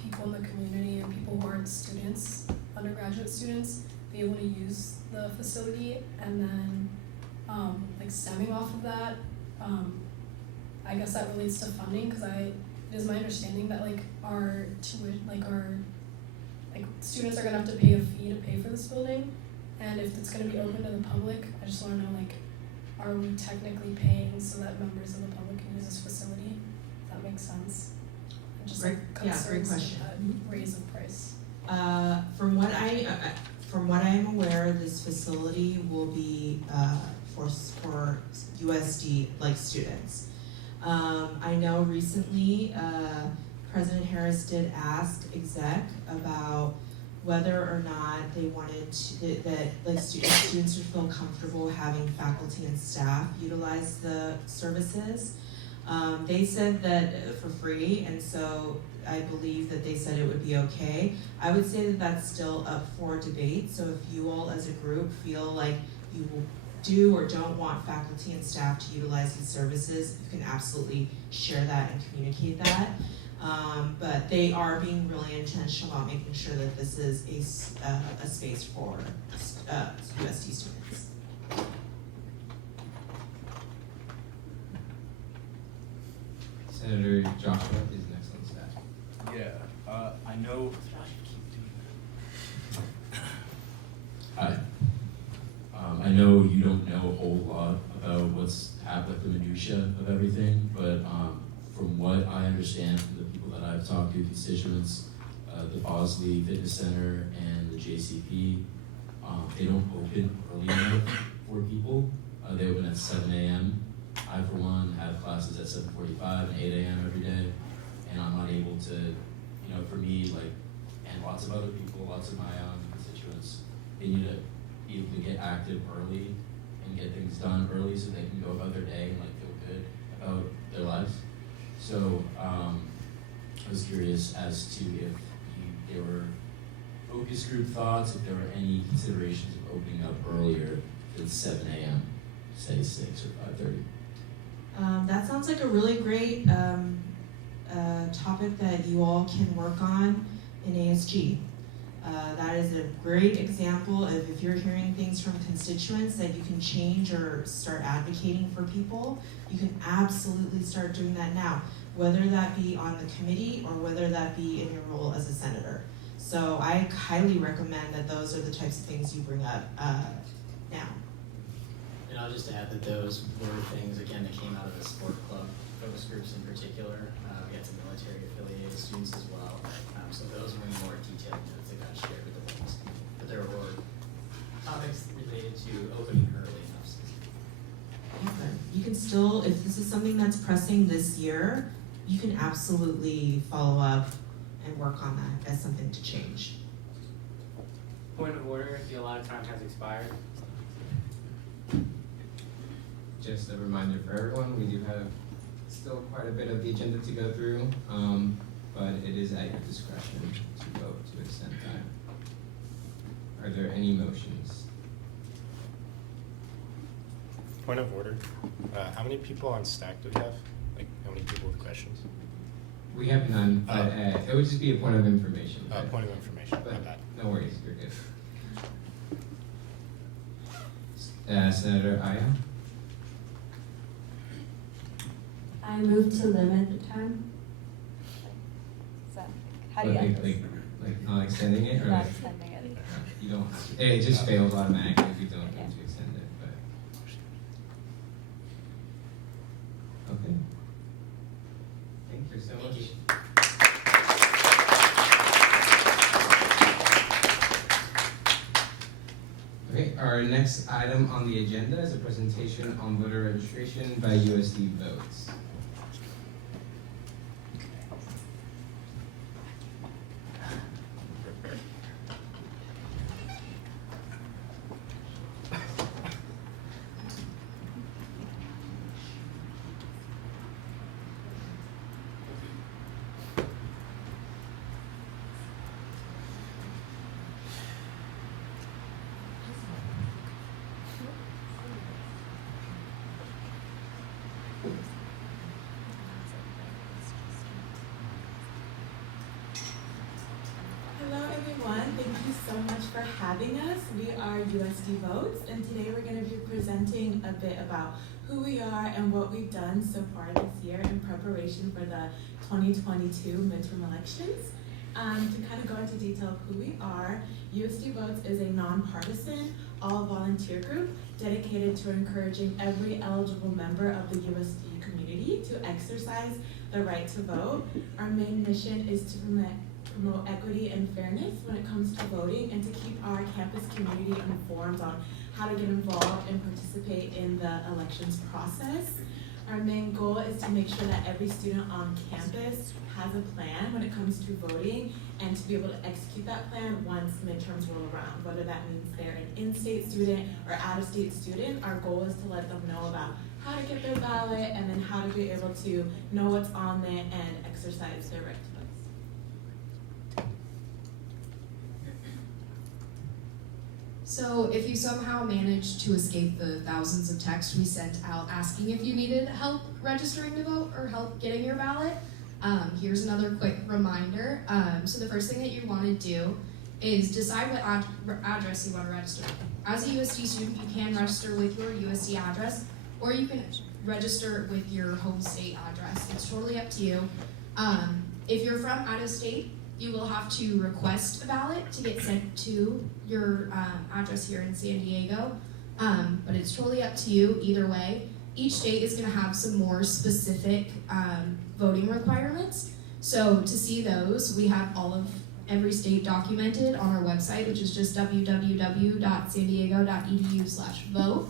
people in the community or people who aren't students, undergraduate students, be able to use the facility, and then like stemming off of that, I guess that relates to funding, because it is my understanding that like our students are gonna have to pay a fee to pay for this building, and if it's gonna be open to the public, I just wanna know like, are we technically paying so that members of the public can use this facility? If that makes sense. And just like Great concerns question. with that raise of price. From what I am aware, this facility will be for USD like students. I know recently President Harris did ask exec about whether or not they wanted that like students would feel comfortable having faculty and staff utilize the services. They said that for free, and so I believe that they said it would be okay. I would say that that's still up for debate. So if you all as a group feel like you do or don't want faculty and staff to utilize these services, you can absolutely share that and communicate that. But they are being really intentional about making sure that this is a space for USD students. Senator Joshua is next on staff. Yeah, I know. Hi. I know you don't know a whole lot about what's happened, the minutia of everything, but from what I understand from the people that I've talked to, constituents, the Bosley Fitness Center and the JCP, they don't open early enough for people. They open at 7 a.m. I, for one, have classes at 7:45 and 8 a.m. every day, and I'm not able to, for me, and lots of other people, lots of my constituents, they need to be able to get active early and get things done early so they can go about their day and feel good about their lives. So I was curious as to if there were focus group thoughts, if there were any considerations of opening up earlier than 7 a.m., say 6 or 5:30. That sounds like a really great topic that you all can work on in ASG. That is a great example of if you're hearing things from constituents that you can change or start advocating for people, you can absolutely start doing that now, whether that be on the committee or whether that be in your role as a senator. So I highly recommend that those are the types of things you bring up now. And I'll just add that those were things, again, that came out of the sport club focus groups in particular. We had some military affiliated students as well. So those were more detailed notes that got shared with the wellness committee. But there were topics related to opening early enough. Okay. you can still, if this is something that's pressing this year, you can absolutely follow up and work on that as something to change. Point of order, the allotted time has expired. Just a reminder for everyone, we do have still quite a bit of the agenda to go through, but it is at your discretion to vote to extend time. Are there any motions? Point of order. How many people on stack do we have? Like, how many people with questions? We have none, but it would just be a point of information. Point of information. But My bad. no worries, you're good. Senator Aya? I move to limit the time. So, how do you end this? Like not extending it, or Not extending it. you don't have to. It just fails automatically if you don't need to extend it. But okay. Thank you so much. Okay, our next item on the agenda is a presentation on voter registration by USD Votes. Hello everyone, thank you so much for having us. We are USD Votes, and today we're going to be presenting a bit about who we are and what we've done so far this year in preparation for the 2022 midterm elections. To kind of go into detail of who we are, USD Votes is a nonpartisan, all-volunteer group dedicated to encouraging every eligible member of the USD community to exercise the right to vote. Our main mission is to promote equity and fairness when it comes to voting and to keep our campus community informed on how to get involved and participate in the elections process. Our main goal is to make sure that every student on campus has a plan when it comes to voting and to be able to execute that plan once midterms roll around. Whether that means they're an in-state student or out-of-state student, our goal is to let them know about how to get their ballot and then how to be able to know what's on there and exercise their right to vote. So if you somehow managed to escape the thousands of texts we sent out asking if you needed help registering to vote or help getting your ballot, here's another quick reminder. So the first thing that you want to do is decide what address you want to register. As a USD student, you can register with your USD address, or you can register with your home state address. It's totally up to you. If you're from out of state, you will have to request a ballot to get sent to your address here in San Diego, but it's totally up to you either way. Each state is going to have some more specific voting requirements. So to see those, we have every state documented on our website, which is just www.sandiego.edu/vote.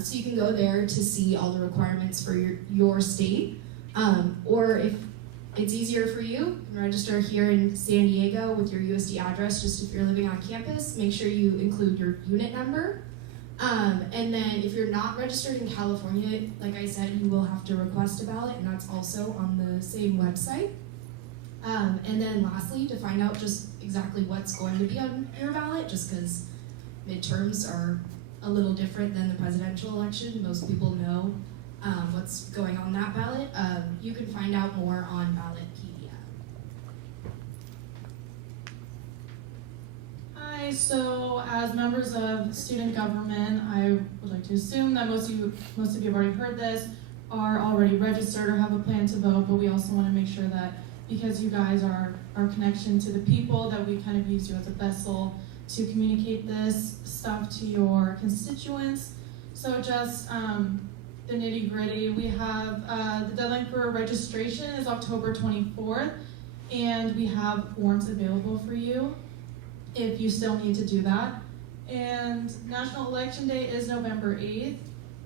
So you can go there to see all the requirements for your state, or if it's easier for you, you can register here in San Diego with your USD address. Just if you're living on campus, make sure you include your unit number. And then if you're not registered in California, like I said, you will have to request a ballot, and that's also on the same website. And then lastly, to find out just exactly what's going to be on your ballot, just because midterms are a little different than the presidential election. Most people know what's going on that ballot. You can find out more on Ballotpedia. Hi, so as members of student government, I would like to assume that most of you have already heard this, are already registered or have a plan to vote, but we also want to make sure that because you guys are our connection to the people, that we kind of use you as a vessel to communicate this stuff to your constituents. So just the nitty gritty, we have the deadline for registration is October 24th, and we have forms available for you if you still need to do that. And National Election Day is November 8th,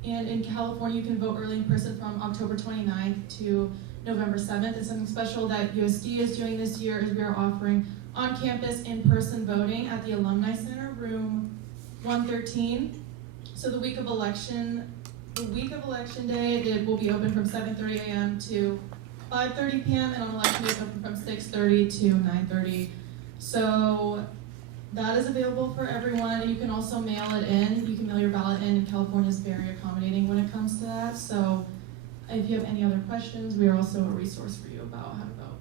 And in California, you can vote early in person from October 29th to November 7th. And something special that USD is doing this year is we are offering on-campus in-person voting at the Alumni Center, room 113. So the week of election day, it will be open from 7:30 a.m. to 5:30 p.m. and on election day, it's open from 6:30 to 9:30. So that is available for everyone. You can also mail it in. You can mail your ballot in, and California is very accommodating when it comes to that. So if you have any other questions, we are also a resource for you about how to vote.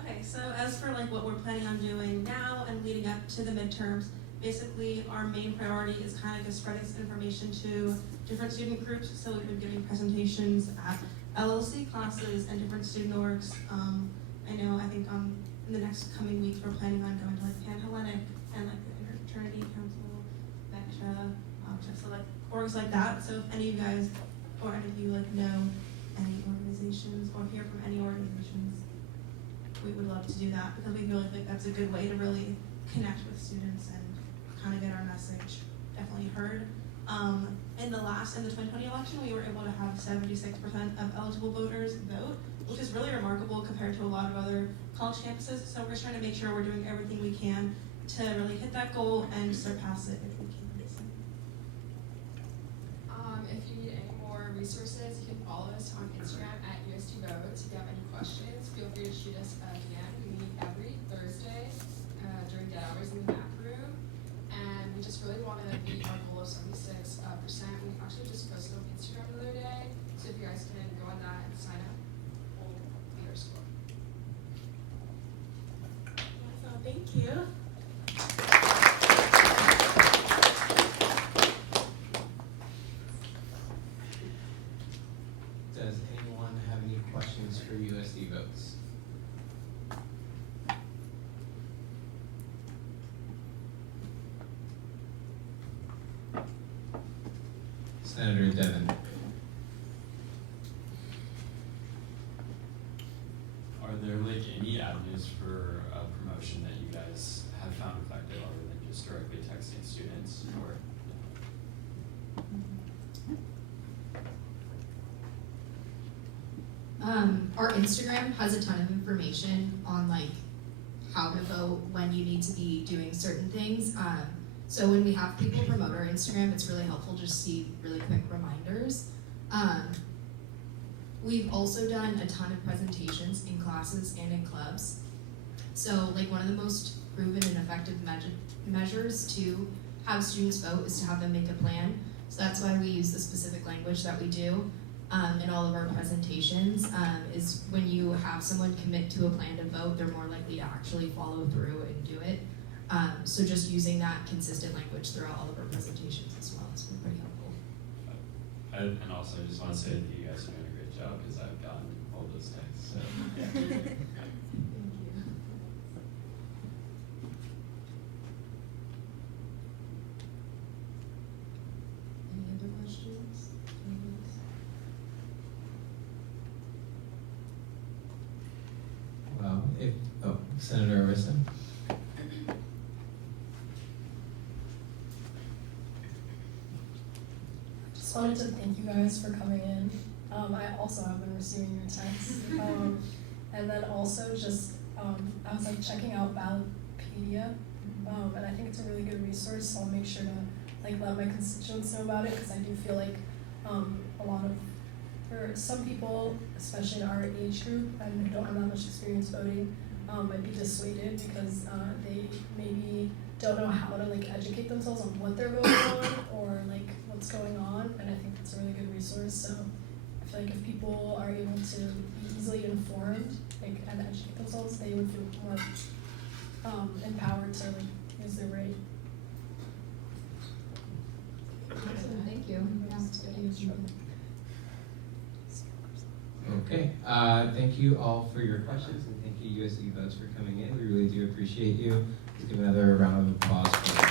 Okay, so as for like what we're planning on doing now and leading up to the midterms, basically our main priority is kind of just spreading this information to different student groups. So we've been giving presentations at LLC classes and different student orgs. I think in the next coming weeks we're planning on going to like Panhellenic and like the Interfraternity Council, MECTA, just so like orgs like that. So if any of you guys or any of you like know any organizations or hear from any organizations, we would love to do that because we really think that's a good way to really connect with students and kind of get our message definitely heard. In the 2020 election, we were able to have 76% of eligible voters vote, which is really remarkable compared to a lot of other college campuses. So we're just trying to make sure we're doing everything we can to really hit that goal and surpass it if we can. If you need any more resources, you can follow us on Instagram at USD Votes. If you have any questions, feel free to shoot us a DM. We meet every Thursday during dead hours in the back room. And we just really want to meet our goal of 76%. We actually just posted on Instagram the other day. So if you guys can go on that and sign up, we'll meet our score. So thank you. Does anyone have any questions for USD Votes? Senator Devon. Are there like any avenues for promotion that you guys have found effective other than just directly texting students or? Our Instagram has a ton of information on like how to vote, when you need to be doing certain things. So when we have people promote our Instagram, it's really helpful to just see really quick reminders. We've also done a ton of presentations in classes and in clubs. So like one of the most proven and effective measures to have students vote is to have them make a plan. So that's why we use the specific language that we do in all of our presentations, is when you have someone commit to a plan to vote, they're more likely to actually follow through and do it. So just using that consistent language throughout all of our presentations as well has been pretty helpful. And also I just want to say that you guys are doing a great job because I've gotten all those texts. So yeah. Any other questions? Well, Senator Arista. Just wanted to thank you guys for coming in. I also have been receiving your texts. And then also just, I was like checking out Ballotpedia, and I think it's a really good resource, so I'll make sure to like let my constituents know about it, because I do feel like a lot of, for some people, especially in our age group and who don't have that much experience voting, might be dissuaded because they maybe don't know how to like educate themselves on what they're voting on or like what's going on, and I think it's a really good resource. So I feel like if people are able to be easily informed like and educate themselves, they would feel more empowered to like use their right. Awesome, thank you. Yeah, it's good. Okay, thank you all for your questions, and thank you USD Votes for coming in. We really do appreciate you. Let's give another round of applause for them.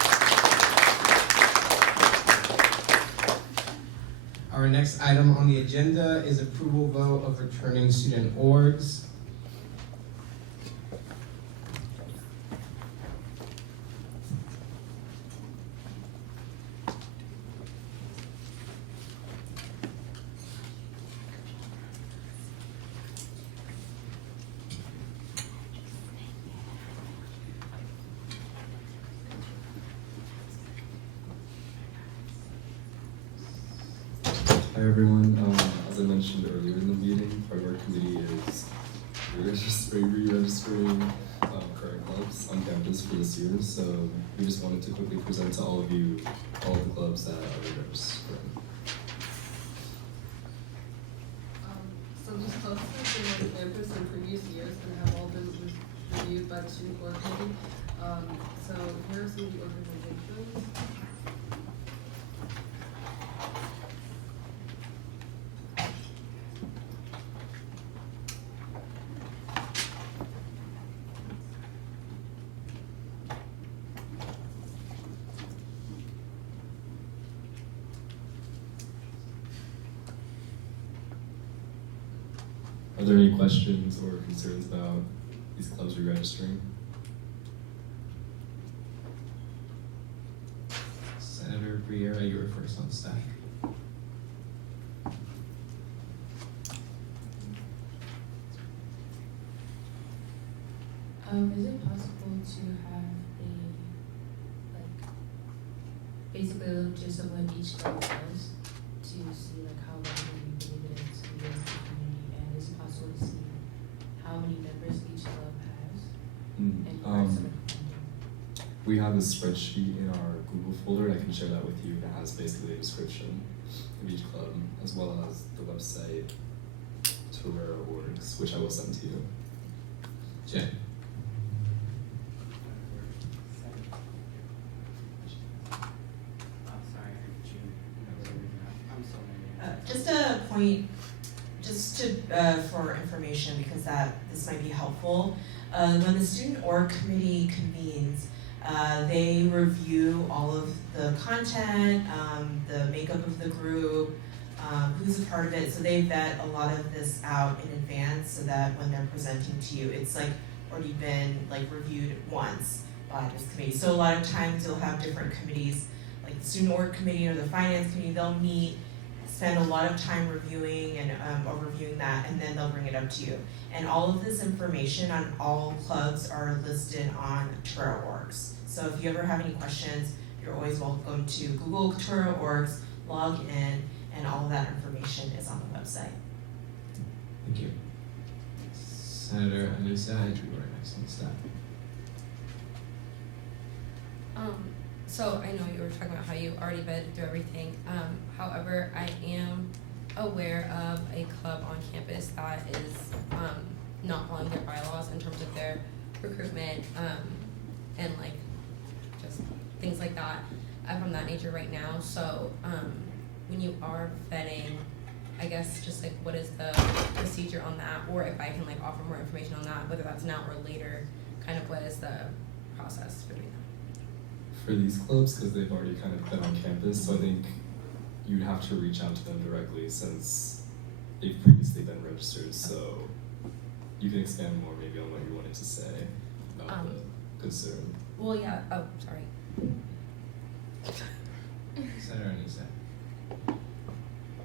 Our next item on the agenda is approval vote of returning student orgs. Hi everyone. As I mentioned earlier in the meeting, part of our committee is re-registering current clubs on campus for this year. So we just wanted to quickly present to all of you all of the clubs that are re-registering. So these clubs have been on campus in previous years and have all been reviewed by the student board committee. So here are some of the organizations. Are there any questions or concerns about these clubs re-registering? Senator Briera, you were first on stack. Is it possible to have basically a little gist of what each club does to see how long we believe it is to the community, and is it possible to see how many members each club has? We have a spreadsheet in our Google folder. I can share that with you. It has basically a description of each club, as well as the website Torero.org, which I will send to you. Jen. Just a point, for information, because this might be helpful. When the student org committee convenes, they review all of the content, the makeup of the group, who's a part of it. So they vet a lot of this out in advance, so that when they're presenting to you, it's already been reviewed once by this committee. So a lot of times you'll have different committees, like the student org committee or the finance committee. They'll meet, spend a lot of time reviewing and overviewing that, and then they'll bring it up to you. And all of this information on all clubs are listed on Torero.org. So if you ever have any questions, you're always welcome to Google Torero.org, log in, and all of that information is on the website. Thank you. Senator Anissa, you were next on staff. So I know you were talking about how you already vetted through everything. However, I am aware of a club on campus that is not following their bylaws in terms of their recruitment and just things like that from that nature right now. So when you are vetting, I guess just what is the procedure on that, or if I can offer more information on that, whether that's now or later, kind of what is the process for doing that? For these clubs, because they've already kind of been on campus, so I think you'd have to reach out to them directly since they've previously been registered. So you can expand more maybe on what you wanted to say about the concern. Well, yeah. Oh, sorry. Senator Anissa.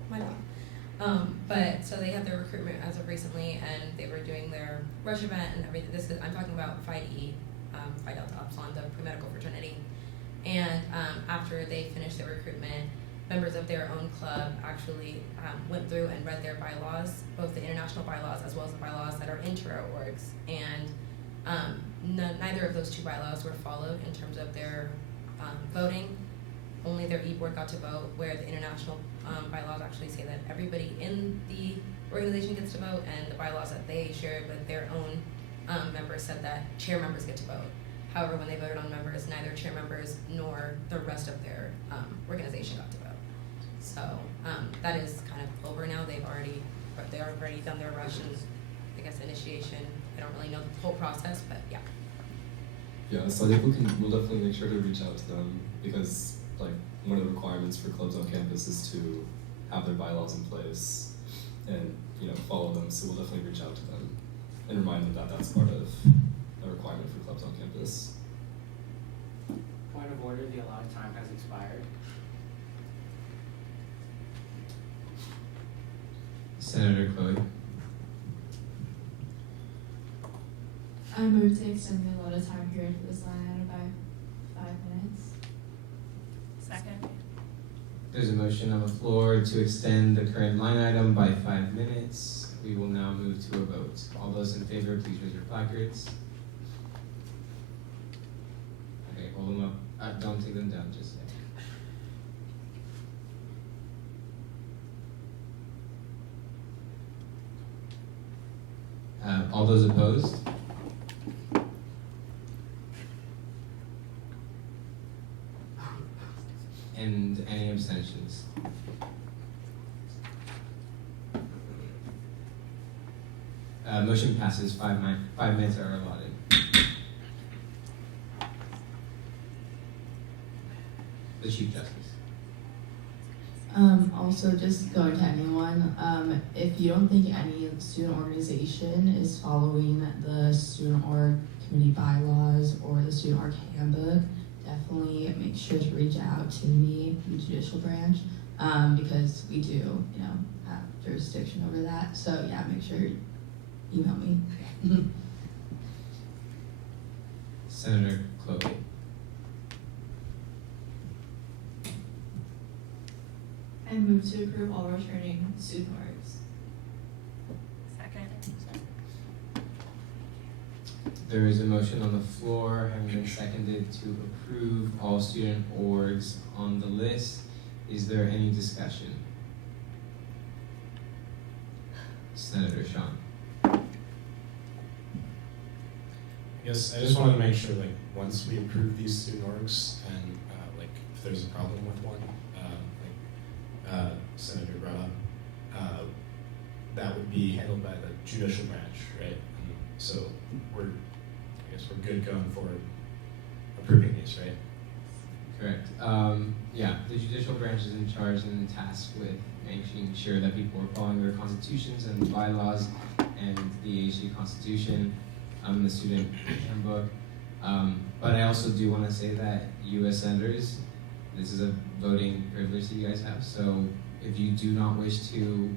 My bad. But so they had their recruitment as of recently, and they were doing their rush event and everything. I'm talking about Phi Delta Upsilon, the pre-medical fraternity. And after they finished their recruitment, members of their own club actually went through and read their bylaws, both the international bylaws as well as the bylaws that are in Torero.org. And neither of those two bylaws were followed in terms of their voting. Only their e-board got to vote, where the international bylaws actually say that everybody in the organization gets to vote, and the bylaws that they shared with their own members said that chair members get to vote. However, when they voted on members, neither chair members nor the rest of their organization got to vote. So that is kind of over now. They've already done their rush and I guess initiation. I don't really know the whole process, but yeah. Yeah, so I think we'll definitely make sure to reach out to them, because one of the requirements for clubs on campus is to have their bylaws in place and follow them. So we'll definitely reach out to them and remind them that that's part of a requirement for clubs on campus. Point of order, the allotted time has expired. Senator Chloe. I move to extend the allotted time period for this line item by 5 minutes. Second. There's a motion on the floor to extend the current line item by 5 minutes. We will now move to a vote. All those in favor, please raise your placards. Okay, hold them up. Don't take them down just yet. All those opposed? And any abstentions? Motion passes. 5 minutes are allotted. The Chief Justice. Also, just going to anyone, if you don't think any student organization is following the student org committee bylaws or the student org handbook, definitely make sure to reach out to me, the judicial branch, because we do, have jurisdiction over that. So yeah, make sure you email me. Senator Clovey. I move to approve all returning student orgs. Second. There is a motion on the floor, having been seconded, to approve all student orgs on the list. Is there any discussion? Senator Sean. I guess I just wanted to make sure, like, once we approve these student orgs, and like, if there's a problem with one, Senator brought up, that would be handled by the judicial branch, right? And so I guess we're good going forward approving these, right? Correct. Yeah, the judicial branch is in charge and tasked with making sure that people are following their constitutions and bylaws and the ASG Constitution, the student handbook. But I also do want to say that you as senators, this is a voting privilege that you guys have. So if you do not wish to,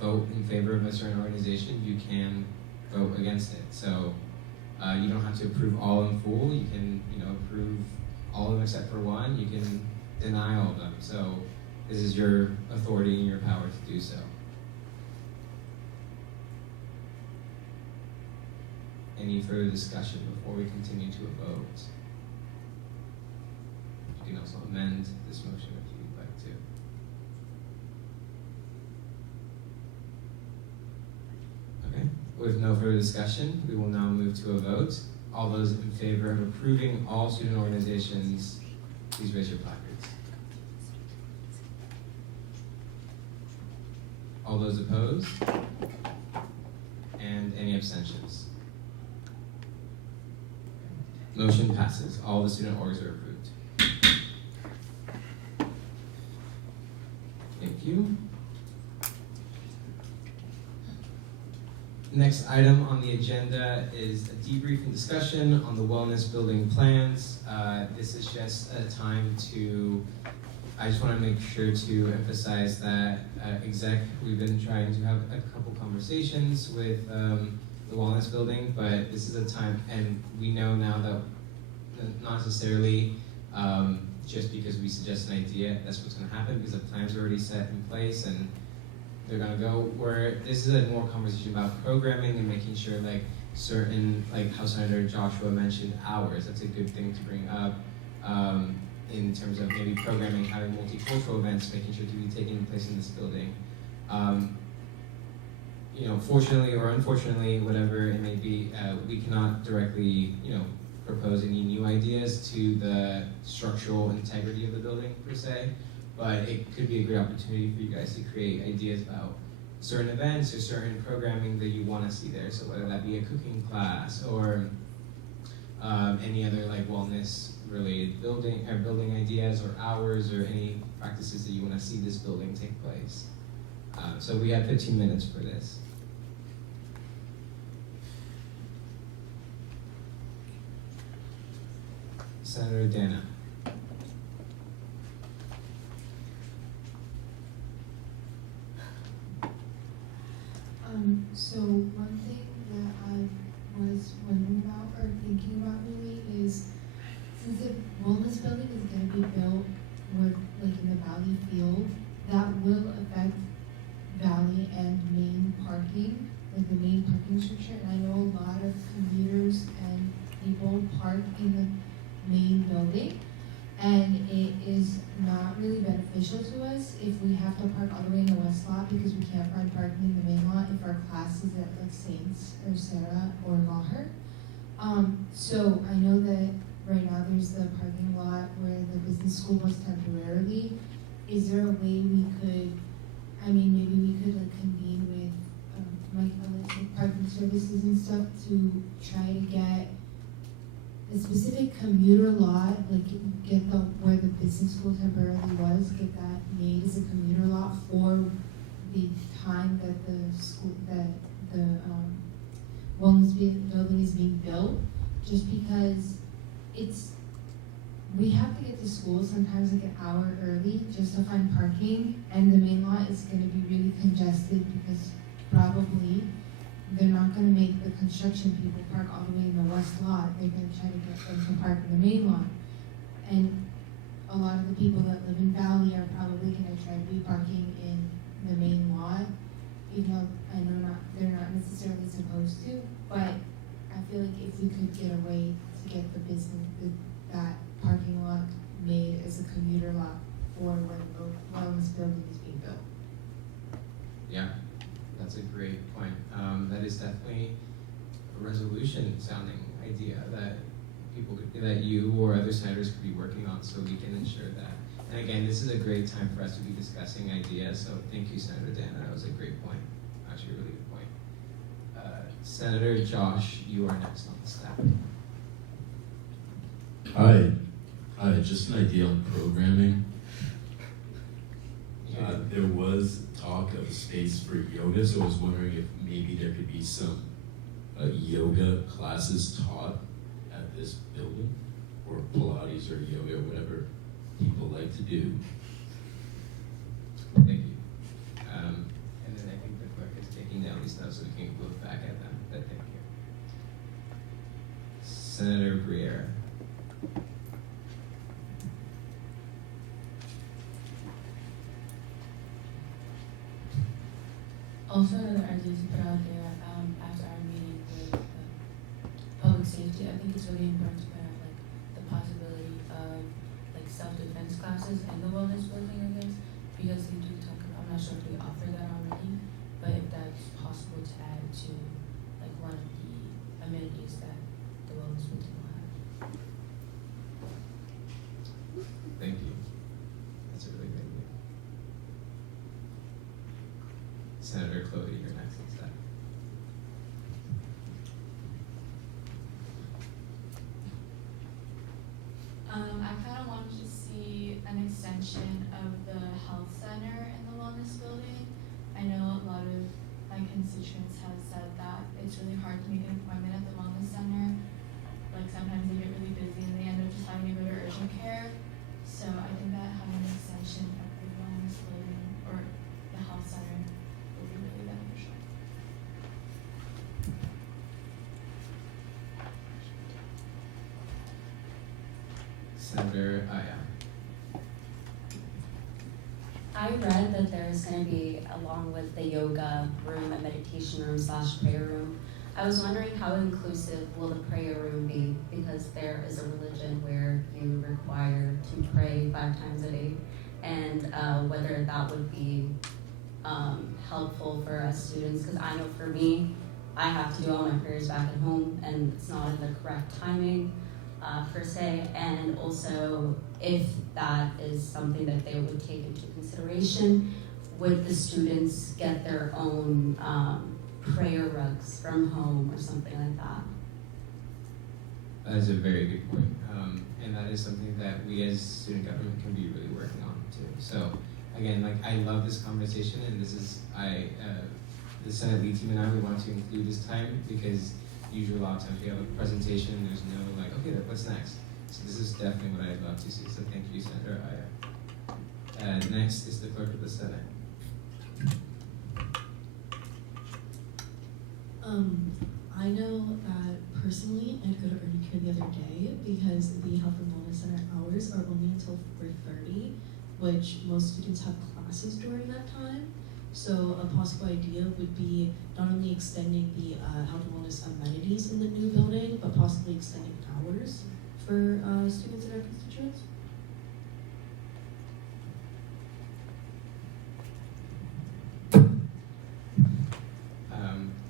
vote in favor of a certain organization, you can vote against it. So you don't have to approve all in full. You can, approve all of them except for one. You can deny all of them. So this is your authority and your power to do so. Any further discussion before we continue to a vote? You can also amend this motion if you'd like to. Okay, with no further discussion, we will now move to a vote. All those in favor of approving all student organizations, please raise your placards. All those opposed? And any abstentions? Motion passes. All the student orgs are approved. Thank you. Next item on the agenda is a debrief and discussion on the wellness building plans. This is just a time I just want to make sure to emphasize that we've been trying to have a couple conversations with the wellness building, but this is a time, and we know now that not necessarily just because we suggest an idea, that's what's going to happen, because the plans are already set in place and they're going to go, where this is a more conversation about programming and making sure certain, how Senator Joshua mentioned, hours, that's a good thing to bring up in terms of maybe programming, having multicultural events, making sure to be taking place in this building. Fortunately or unfortunately, whatever it may be, we cannot directly, propose any new ideas to the structural integrity of the building per se, but it could be a great opportunity for you guys to create ideas about certain events or certain programming that you want to see there. So whether that be a cooking class or any other wellness related building ideas or hours or any practices that you want to see this building take place. So we have 15 minutes for this. Senator Dana. So one thing that I was wondering about or thinking about really is, since the wellness building is going to be built more in the back Valley Field, that will affect Valley and main parking, like the main parking structure. And I know a lot of commuters and people park in the main building, and it is not really beneficial to us if we have to park all the way in the west lot because we can't find parking in the main lot if our class is at like Saints or Sarah or Maher. So I know that right now there's the parking lot where the business school was temporarily. Is there a way we could, I mean, maybe we could like convene with like parking services and stuff to try to get a specific commuter lot, like get the where the business school temporarily was, get that made as a commuter lot for the time that the school that the wellness building is being built, just because we have to get to school sometimes like an hour early just to find parking, and the main lot is going to be really congested because probably they're not going to make the construction people park all the way in the west lot. They're going to try to get them to park in the main lot. And a lot of the people that live in Valley are probably going to try to be parking in the main lot, even though I know they're not necessarily supposed to. But I feel like if we could get a way to get the that parking lot made as a commuter lot for when the wellness building is being built. Yeah, that's a great point. That is definitely a resolution sounding idea that that you or other senators could be working on, so we can ensure that. And again, this is a great time for us to be discussing ideas, so thank you, Senator Dana. That was a great point. Actually, a really good point. Senator Josh, you are next on the staff. Hi, just an idea on programming. There was talk of space for yoga, so I was wondering if maybe there could be some yoga classes taught at this building, or Pilates or yoga, whatever people like to do. Thank you. And then I think the clerk is taking down these notes so we can look back at them. But thank you. Senator Briere. Also, another idea to put out there after our meeting with public safety, I think it's really important to put out like the possibility of like self-defense classes in the wellness building, I guess, because they do talk about, I'm not sure if we offer that already, but if that's possible to add to like one of the amenities that the wellness building will have. Thank you. That's a really good idea. Senator Clody, you're next on staff. I kind of wanted to see an extension of the health center in the wellness building. I know a lot of my constituents have said that it's really hard to make an appointment at the wellness center. Like sometimes they get really busy and they end up just having to go to urgent care. So I think that having an extension of the wellness building or the health center would be really beneficial. Senator Aya. I read that there's going to be, along with the yoga room, a meditation room / prayer room. I was wondering how inclusive will the prayer room be, because there is a religion where you require to pray 5 times a day, and whether that would be helpful for us students, because I know for me, I have to do all my prayers back at home, and it's not in the correct timing. Per se, and also if that is something that they would take into consideration, would the students get their own prayer rugs from home or something like that? That is a very good point. And that is something that we as student government can be really working on too. So again, like I love this conversation, and this is, the Senate lead team and I, we want to include this time because usually a lot of times we have a presentation and there's no like, okay, what's next? So this is definitely what I'd love to see. So thank you, Senator Aya. Next is the clerk of the Senate. I know that personally I'd go to urgent care the other day because the health and wellness center hours are only until 4:30 which most students have classes during that time. So a possible idea would be not only extending the health and wellness amenities in the new building, but possibly extending hours for students in our constituents.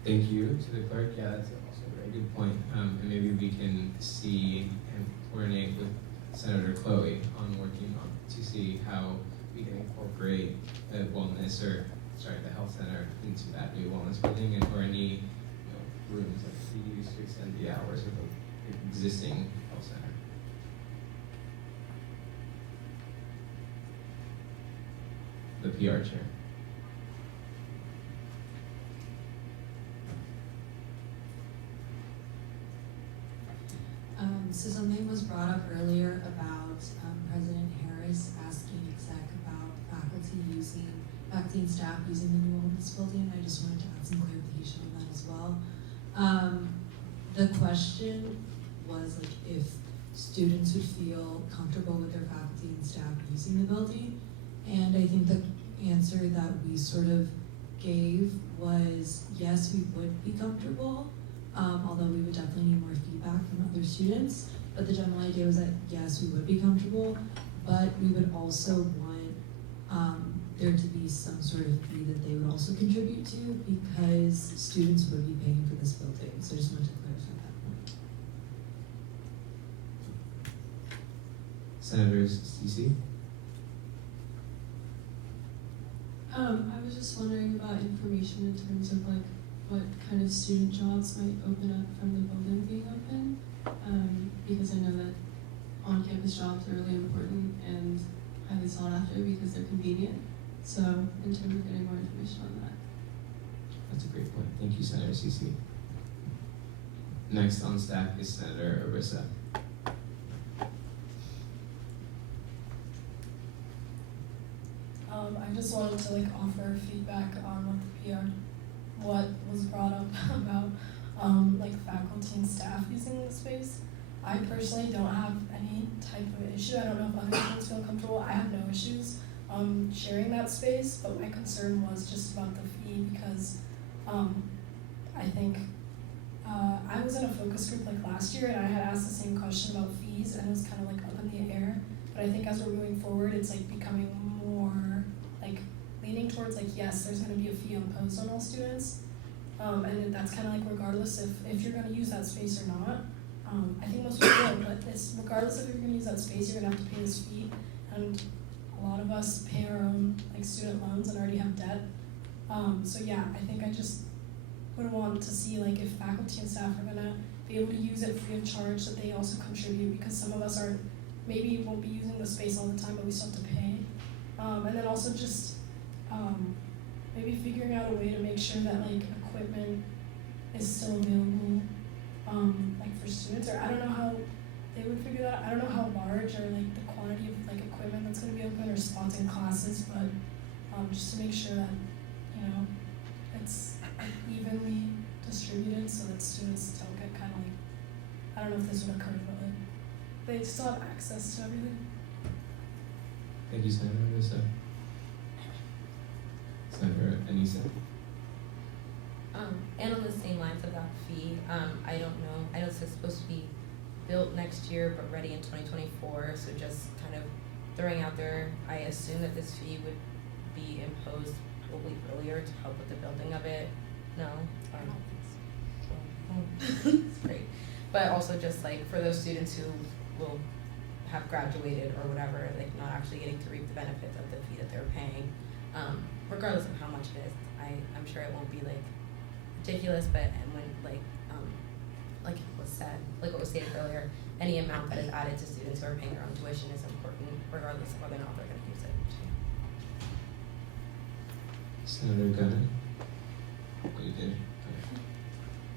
Thank you to the clerk. Yeah, that's also a very good point. And maybe we can see and coordinate with Senator Chloe on working on to see how we can incorporate the wellness the health center into that new wellness building, and or any rooms that could be used to extend the hours of the existing health center. The PR chair. So something was brought up earlier about President Harris asking exec about faculty and staff using the new wellness building. I just wanted to add some clarification on that as well. The question was like if students would feel comfortable with their faculty and staff using the building, and I think the answer that we sort of gave was yes, we would be comfortable. Although we would definitely need more feedback from other students. But the general idea was that yes, we would be comfortable, but we would also want there to be some sort of fee that they would also contribute to, because students would be paying for this building. So I just wanted to clarify that point. Senators CC. I was just wondering about information in terms of like what kind of student jobs might open up from the building being open, because I know that on-campus jobs are really important and highly sought after because they're convenient. So in terms of getting more information on that. That's a great point. Thank you, Senator CC. Next on staff is Senator Arisa. I just wanted to offer feedback on what was brought up about faculty and staff using the space. I personally don't have any type of issue. I don't know if other students feel comfortable. I have no issues sharing that space, but my concern was just about the fee, because I think I was in a focus group last year, and I had asked the same question about fees, and it was kind of up in the air. But I think as we're moving forward, it's becoming more leaning towards yes, there's going to be a fee imposed on all students, and that's kind of regardless if you're going to use that space or not. I think most people will, but it's regardless if you're going to use that space, you're going to have to pay this fee, and a lot of us pay our own student loans and already have debt. So yeah, I think I just would want to see if faculty and staff are going to be able to use it free of charge, that they also contribute, because some of us maybe won't be using the space all the time, but we still have to pay. And then also just maybe figuring out a way to make sure that equipment is still available for students, or I don't know how they would figure that out. I don't know how large or the quantity of equipment that's going to be open, or spots in classes, but just to make sure that it's evenly distributed, so that students don't get kind of I don't know if this would occur, but they still have access to everything. Thank you, Senator Arisa. Senator Anissa. And on the same lines of that fee, I don't know. I know it's supposed to be built next year, but ready in 2024. So just kind of throwing out there, I assume that this fee would be imposed probably earlier to help with the building of it. No, I don't think so. It's great, but also just for those students who will have graduated or whatever, not actually getting to reap the benefits of the fee that they're paying, regardless of how much it is. I'm sure it won't be ridiculous, but when like it was said, what was stated earlier, any amount that is added to students who are paying their own tuition is important, regardless of whether or not they're going to use it. Senator Gunn. Oh, you did. Okay.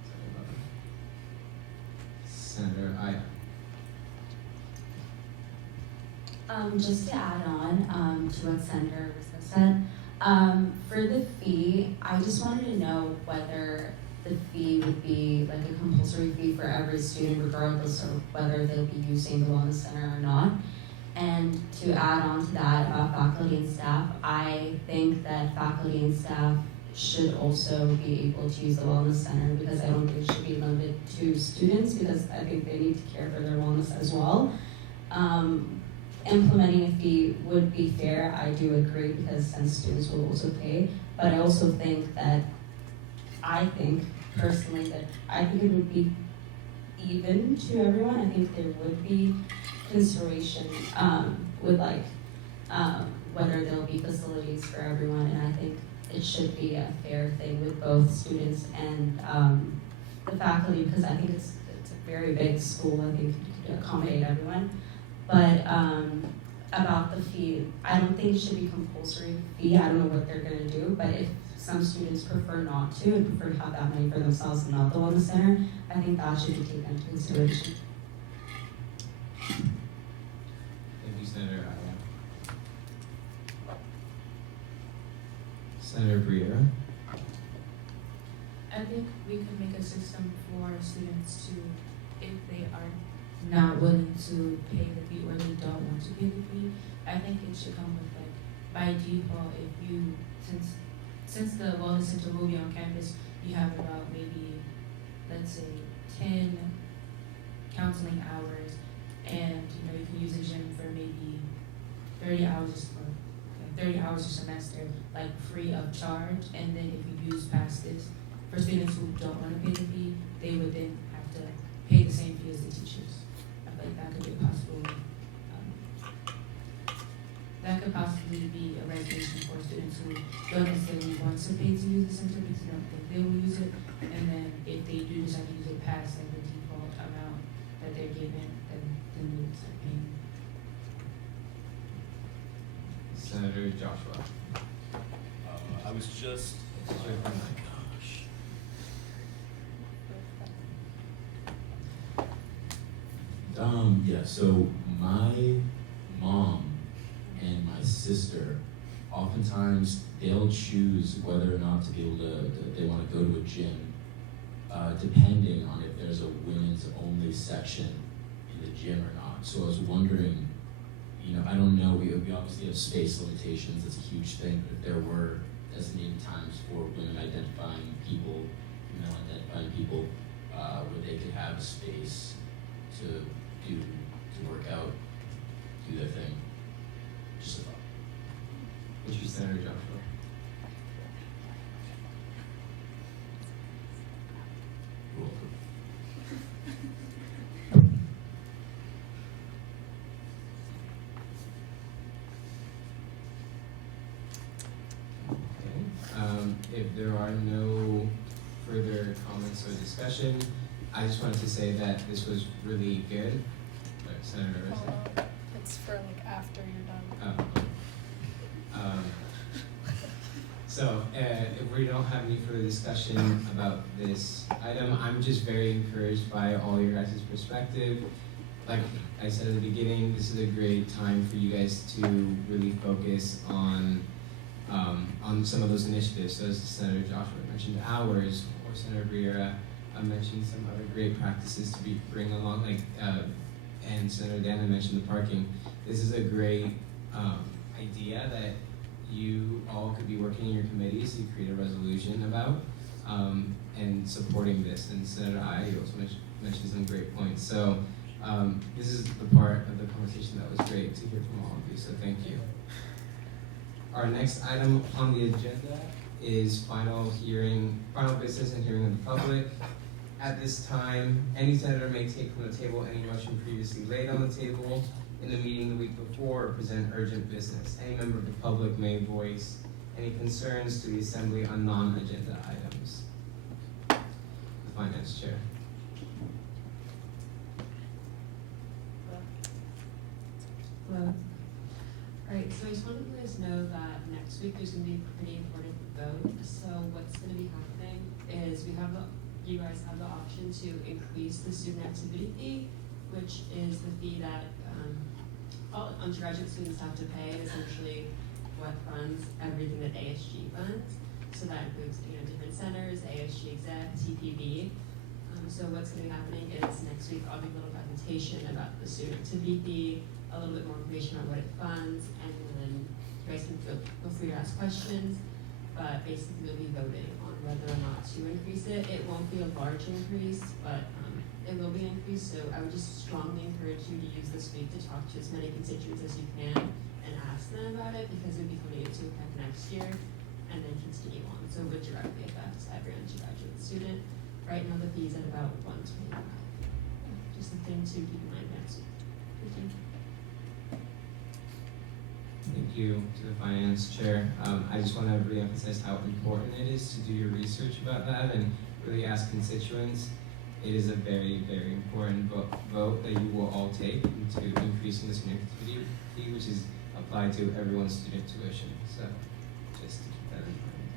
Sorry about that. Senator Aya. Just to add on to what Senator Russo said, for the fee, I just wanted to know whether the fee would be a compulsory fee for every student, regardless of whether they'll be using the Wellness Center or not. And to add on to that about faculty and staff, I think that faculty and staff should also be able to use the wellness center, because I don't think it should be limited to students, because I think they need to care for their wellness as well. Implementing a fee would be fair, I do agree, because then students will also pay. But I also think that, I think personally that I think it would be even to everyone. I think there would be consideration with like whether there'll be facilities for everyone, and I think it should be a fair thing with both students and the faculty, because I think it's a very big school. I think it could accommodate everyone. But about the fee, I don't think it should be compulsory fee. I don't know what they're gonna do, but if some students prefer not to and prefer to have that money for themselves and not the wellness center, I think that should be taken into consideration. Thank you, Senator Aya. Senator Briera. I think we could make a system for students to, if they are not willing to pay the fee or they don't want to pay the fee, I think it should come with like, by default, if you, since the wellness center will be on campus, you have about maybe, let's say, 10 counseling hours, and you know, you can use the gym for maybe 30 hours or 30 hours a semester, like free of charge. And then if you use past this, for students who don't want to pay the fee, they would then have to pay the same fee as the teachers. I feel like that could be a possible. That could possibly be a resolution for students who don't necessarily want to pay to use the center because they don't think they will use it. And then if they do decide to use it past like the default amount that they're given, then they would start paying. Senator Joshua. I was just. Oh my gosh. Yeah, so my mom and my sister, oftentimes they'll choose whether or not to be able to, they want to go to a gym, depending on if there's a women's only section in the gym or not. So I was wondering, you know, I don't know, we obviously have space limitations, that's a huge thing, but if there were designated times for women identifying people, female identifying people, where they could have a space to work out, do their thing. Just a thought. Thank you, Senator Joshua. You're welcome. If there are no further comments or discussion, I just wanted to say that this was really good. Senator Rissa. It's for like after you're done. So if we don't have any further discussion about this item, I'm just very encouraged by all your guys' perspective. Like I said at the beginning, this is a great time for you guys to really focus on some of those initiatives. So as Senator Joshua mentioned hours, or Senator Briera mentioned some other great practices to bring along, like and Senator Dana mentioned the parking. This is a great idea that you all could be working in your committees to create a resolution about and supporting this. And Senator Aya, you also mentioned some great points. So this is the part of the conversation that was great to hear from all of you, so thank you. Our next item on the agenda is final business and hearing of the public. At this time, any senator may take from the table any motion previously laid on the table in the meeting the week before or present urgent business. Any member of the public may voice any concerns to the assembly on non-agenda items. The Finance Chair. Hello. Alright, so I just wanted you guys to know that next week there's going to be a pretty important vote. So what's going to be happening is you guys have the option to increase the student activity fee, which is the fee that all undergraduate students have to pay, essentially what funds everything that ASG funds. So that includes different centers, ASG Exec, TPB. So what's going to be happening is next week I'll make a little presentation about the student activity fee, a little bit more information on what it funds, and then you guys can feel free to ask questions. But basically, we'll be voting on whether or not to increase it. It won't be a large increase, but it will be increased. So I would just strongly encourage you to use this week to talk to as many constituents as you can and ask them about it, because it'll be coming into effect next year and then continue on. So it would directly affect every undergraduate student. Right now, the fee's at about $125. Just a thing to keep in mind next week. Thank you. Thank you to the finance chair. I just want to reemphasize how important it is to do your research about that and really ask constituents. It is a very, very important vote that you will all take into increasing the student activity fee, which is applied to everyone's student tuition. So just to keep that in mind.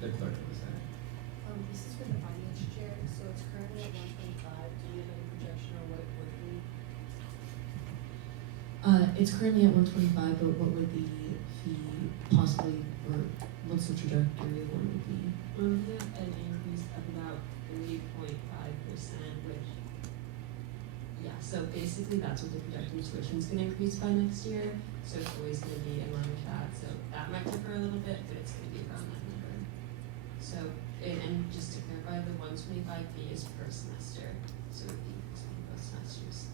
The clerk was that. This is for the finance chair, so it's currently at 125. Do you have any projection on what it would be? It's currently at 125, but what would the fee possibly, or what's the trajectory of what it would be? An increase of about 3.5%, which, yeah, so basically that's what the projected tuition is going to increase by next year. So it's always going to be in line with that. So that might differ a little bit, but it's going to be around that number. So, and just to clarify, the 125 fee is per semester. So it would be both semesters.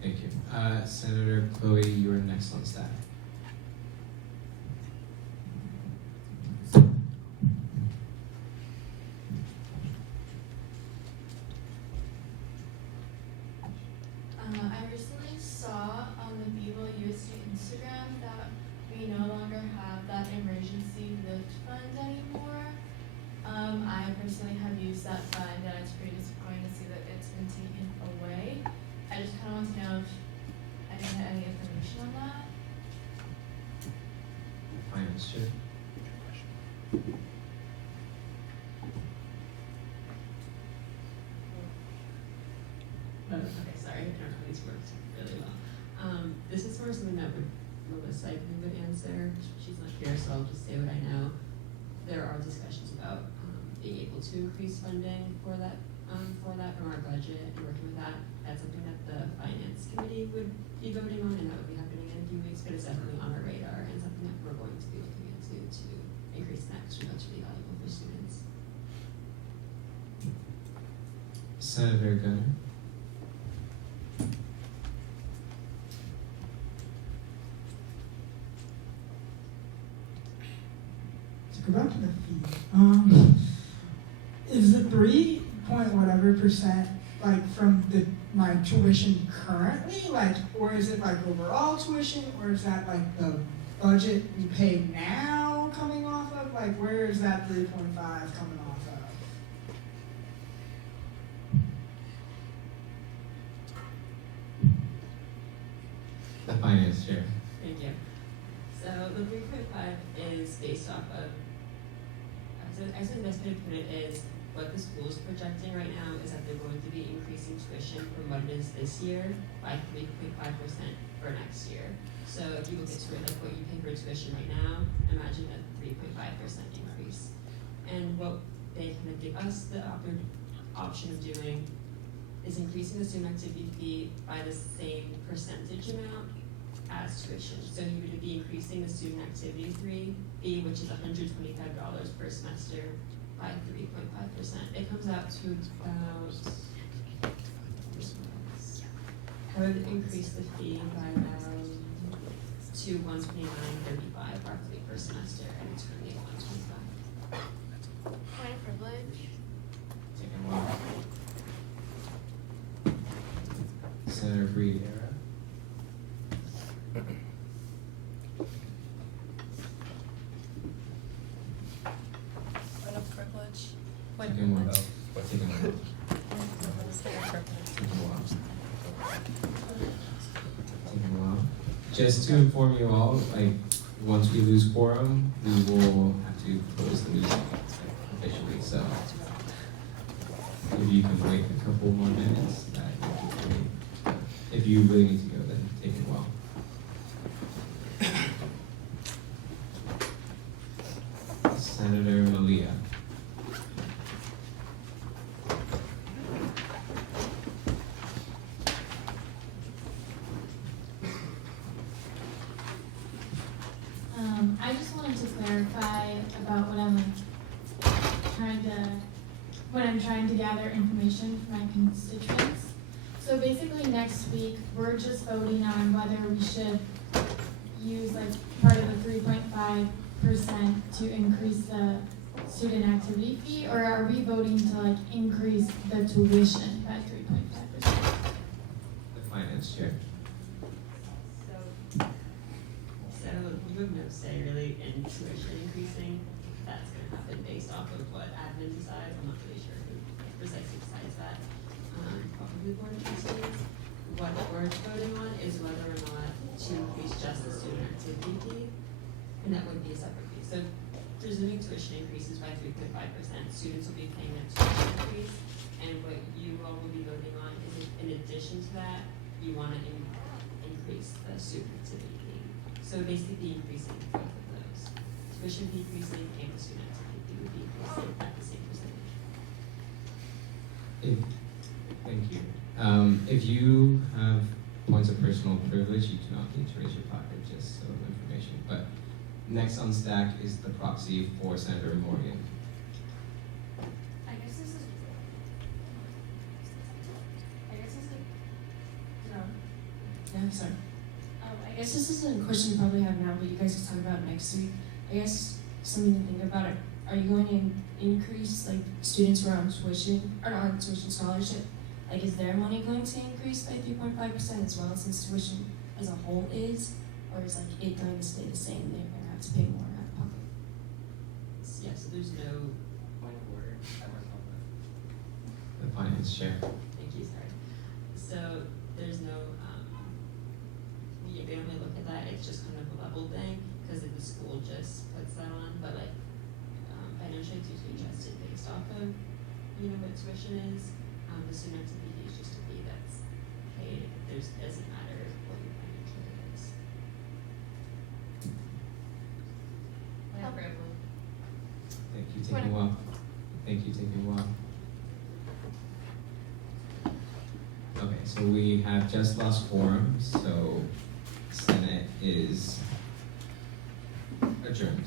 Thank you. Senator Chloe, you are next on staff. I recently saw on the Vivo USD Instagram that we no longer have that emergency lift fund anymore. I personally have used that fund, and it's pretty disappointing to see that it's been taken away. I just kind of want to know if anyone had any information on that. Finance chair. Okay, sorry, I don't know these words really well. This is more something that Melissa, I think, would answer. She's not here, so I'll just say what I know. There are discussions about being able to increase funding for that from our budget, and working with that. That's something that the finance committee would be voting on, and that would be happening in a few weeks, but it's definitely on our radar and something that we're going to be looking into to increase that, because we know it's really valuable for students. Senator Gunner. Go back to the fee. Is the 3 point whatever percent like from my tuition currently, like, or is it like overall tuition, or is that like the budget we pay now coming off of? Like, where is that 3.5 coming off of? The finance chair. Thank you. So the 3.5 is based off of, so I think the best way to put it is what the school is projecting right now is that they're going to be increasing tuition from what it is this year by 3.5% for next year. So if you look at like what you pay for tuition right now, imagine a 3.5% increase. And what they kind of give us the option of doing is increasing the student activity fee by the same percentage amount as tuition. So you would be increasing the student activity fee, which is $125 per semester, by 3.5%. It comes out to about, I would increase the fee by around to $129.35 roughly per semester, and it's currently at $125. Point of privilege. Take a while. Senator Breed era. Point of privilege. Point of privilege. Take a while. Take a while. Just to inform you all, like, once we lose quorum, we will have to close the meeting officially. So if you can wait a couple more minutes, that would be great. If you really need to go, then take it well. Senator Malia. to clarify about what I'm trying to gather information from my constituents. So basically next week, we're just voting on whether we should use like part of the 3.5% to increase the student activity fee, or are we voting to like increase the tuition by 3.5%? The finance chair. So we have no say really in tuition increasing. That's going to happen based off of what admin decides. I'm not really sure who precisely decides that. Probably the board of trustees. What we're voting on is whether or not to increase just the student activity fee, and that would be a separate fee. So presuming tuition increases by 3.5%, students will be paying that tuition increase, and what you all will be voting on is if in addition to that, you want to increase the student activity fee. So basically increasing both of those. Tuition decreasing and the student activity fee would be increasing at the same percentage. Thank you. If you have points of personal privilege, you do not need to raise your pocket, just so information. But next on stack is the proxy for Senator Morgan. I guess this is no. Yeah, sorry. I guess this isn't a question you probably have now, but you guys can talk about next week. I guess something to think about it. Are you going to increase like students who are on tuition or not on tuition scholarship? Like, is their money going to increase by 3.5% as well, since tuition as a whole is, or is like it going to stay the same? They're going to have to pay more out of pocket. Yeah, so there's no point of order. The finance chair. Thank you, sorry. So there's no, they don't really look at that, it's just kind of a level thing, because if the school just puts that on, but like, financially it's usually adjusted based off of, what tuition is. The student activity is just a fee that's paid, doesn't matter what your financial is. Thank you, taking a while. Thank you, taking a while. Okay, so we have just lost quorum, so Senate is adjourned.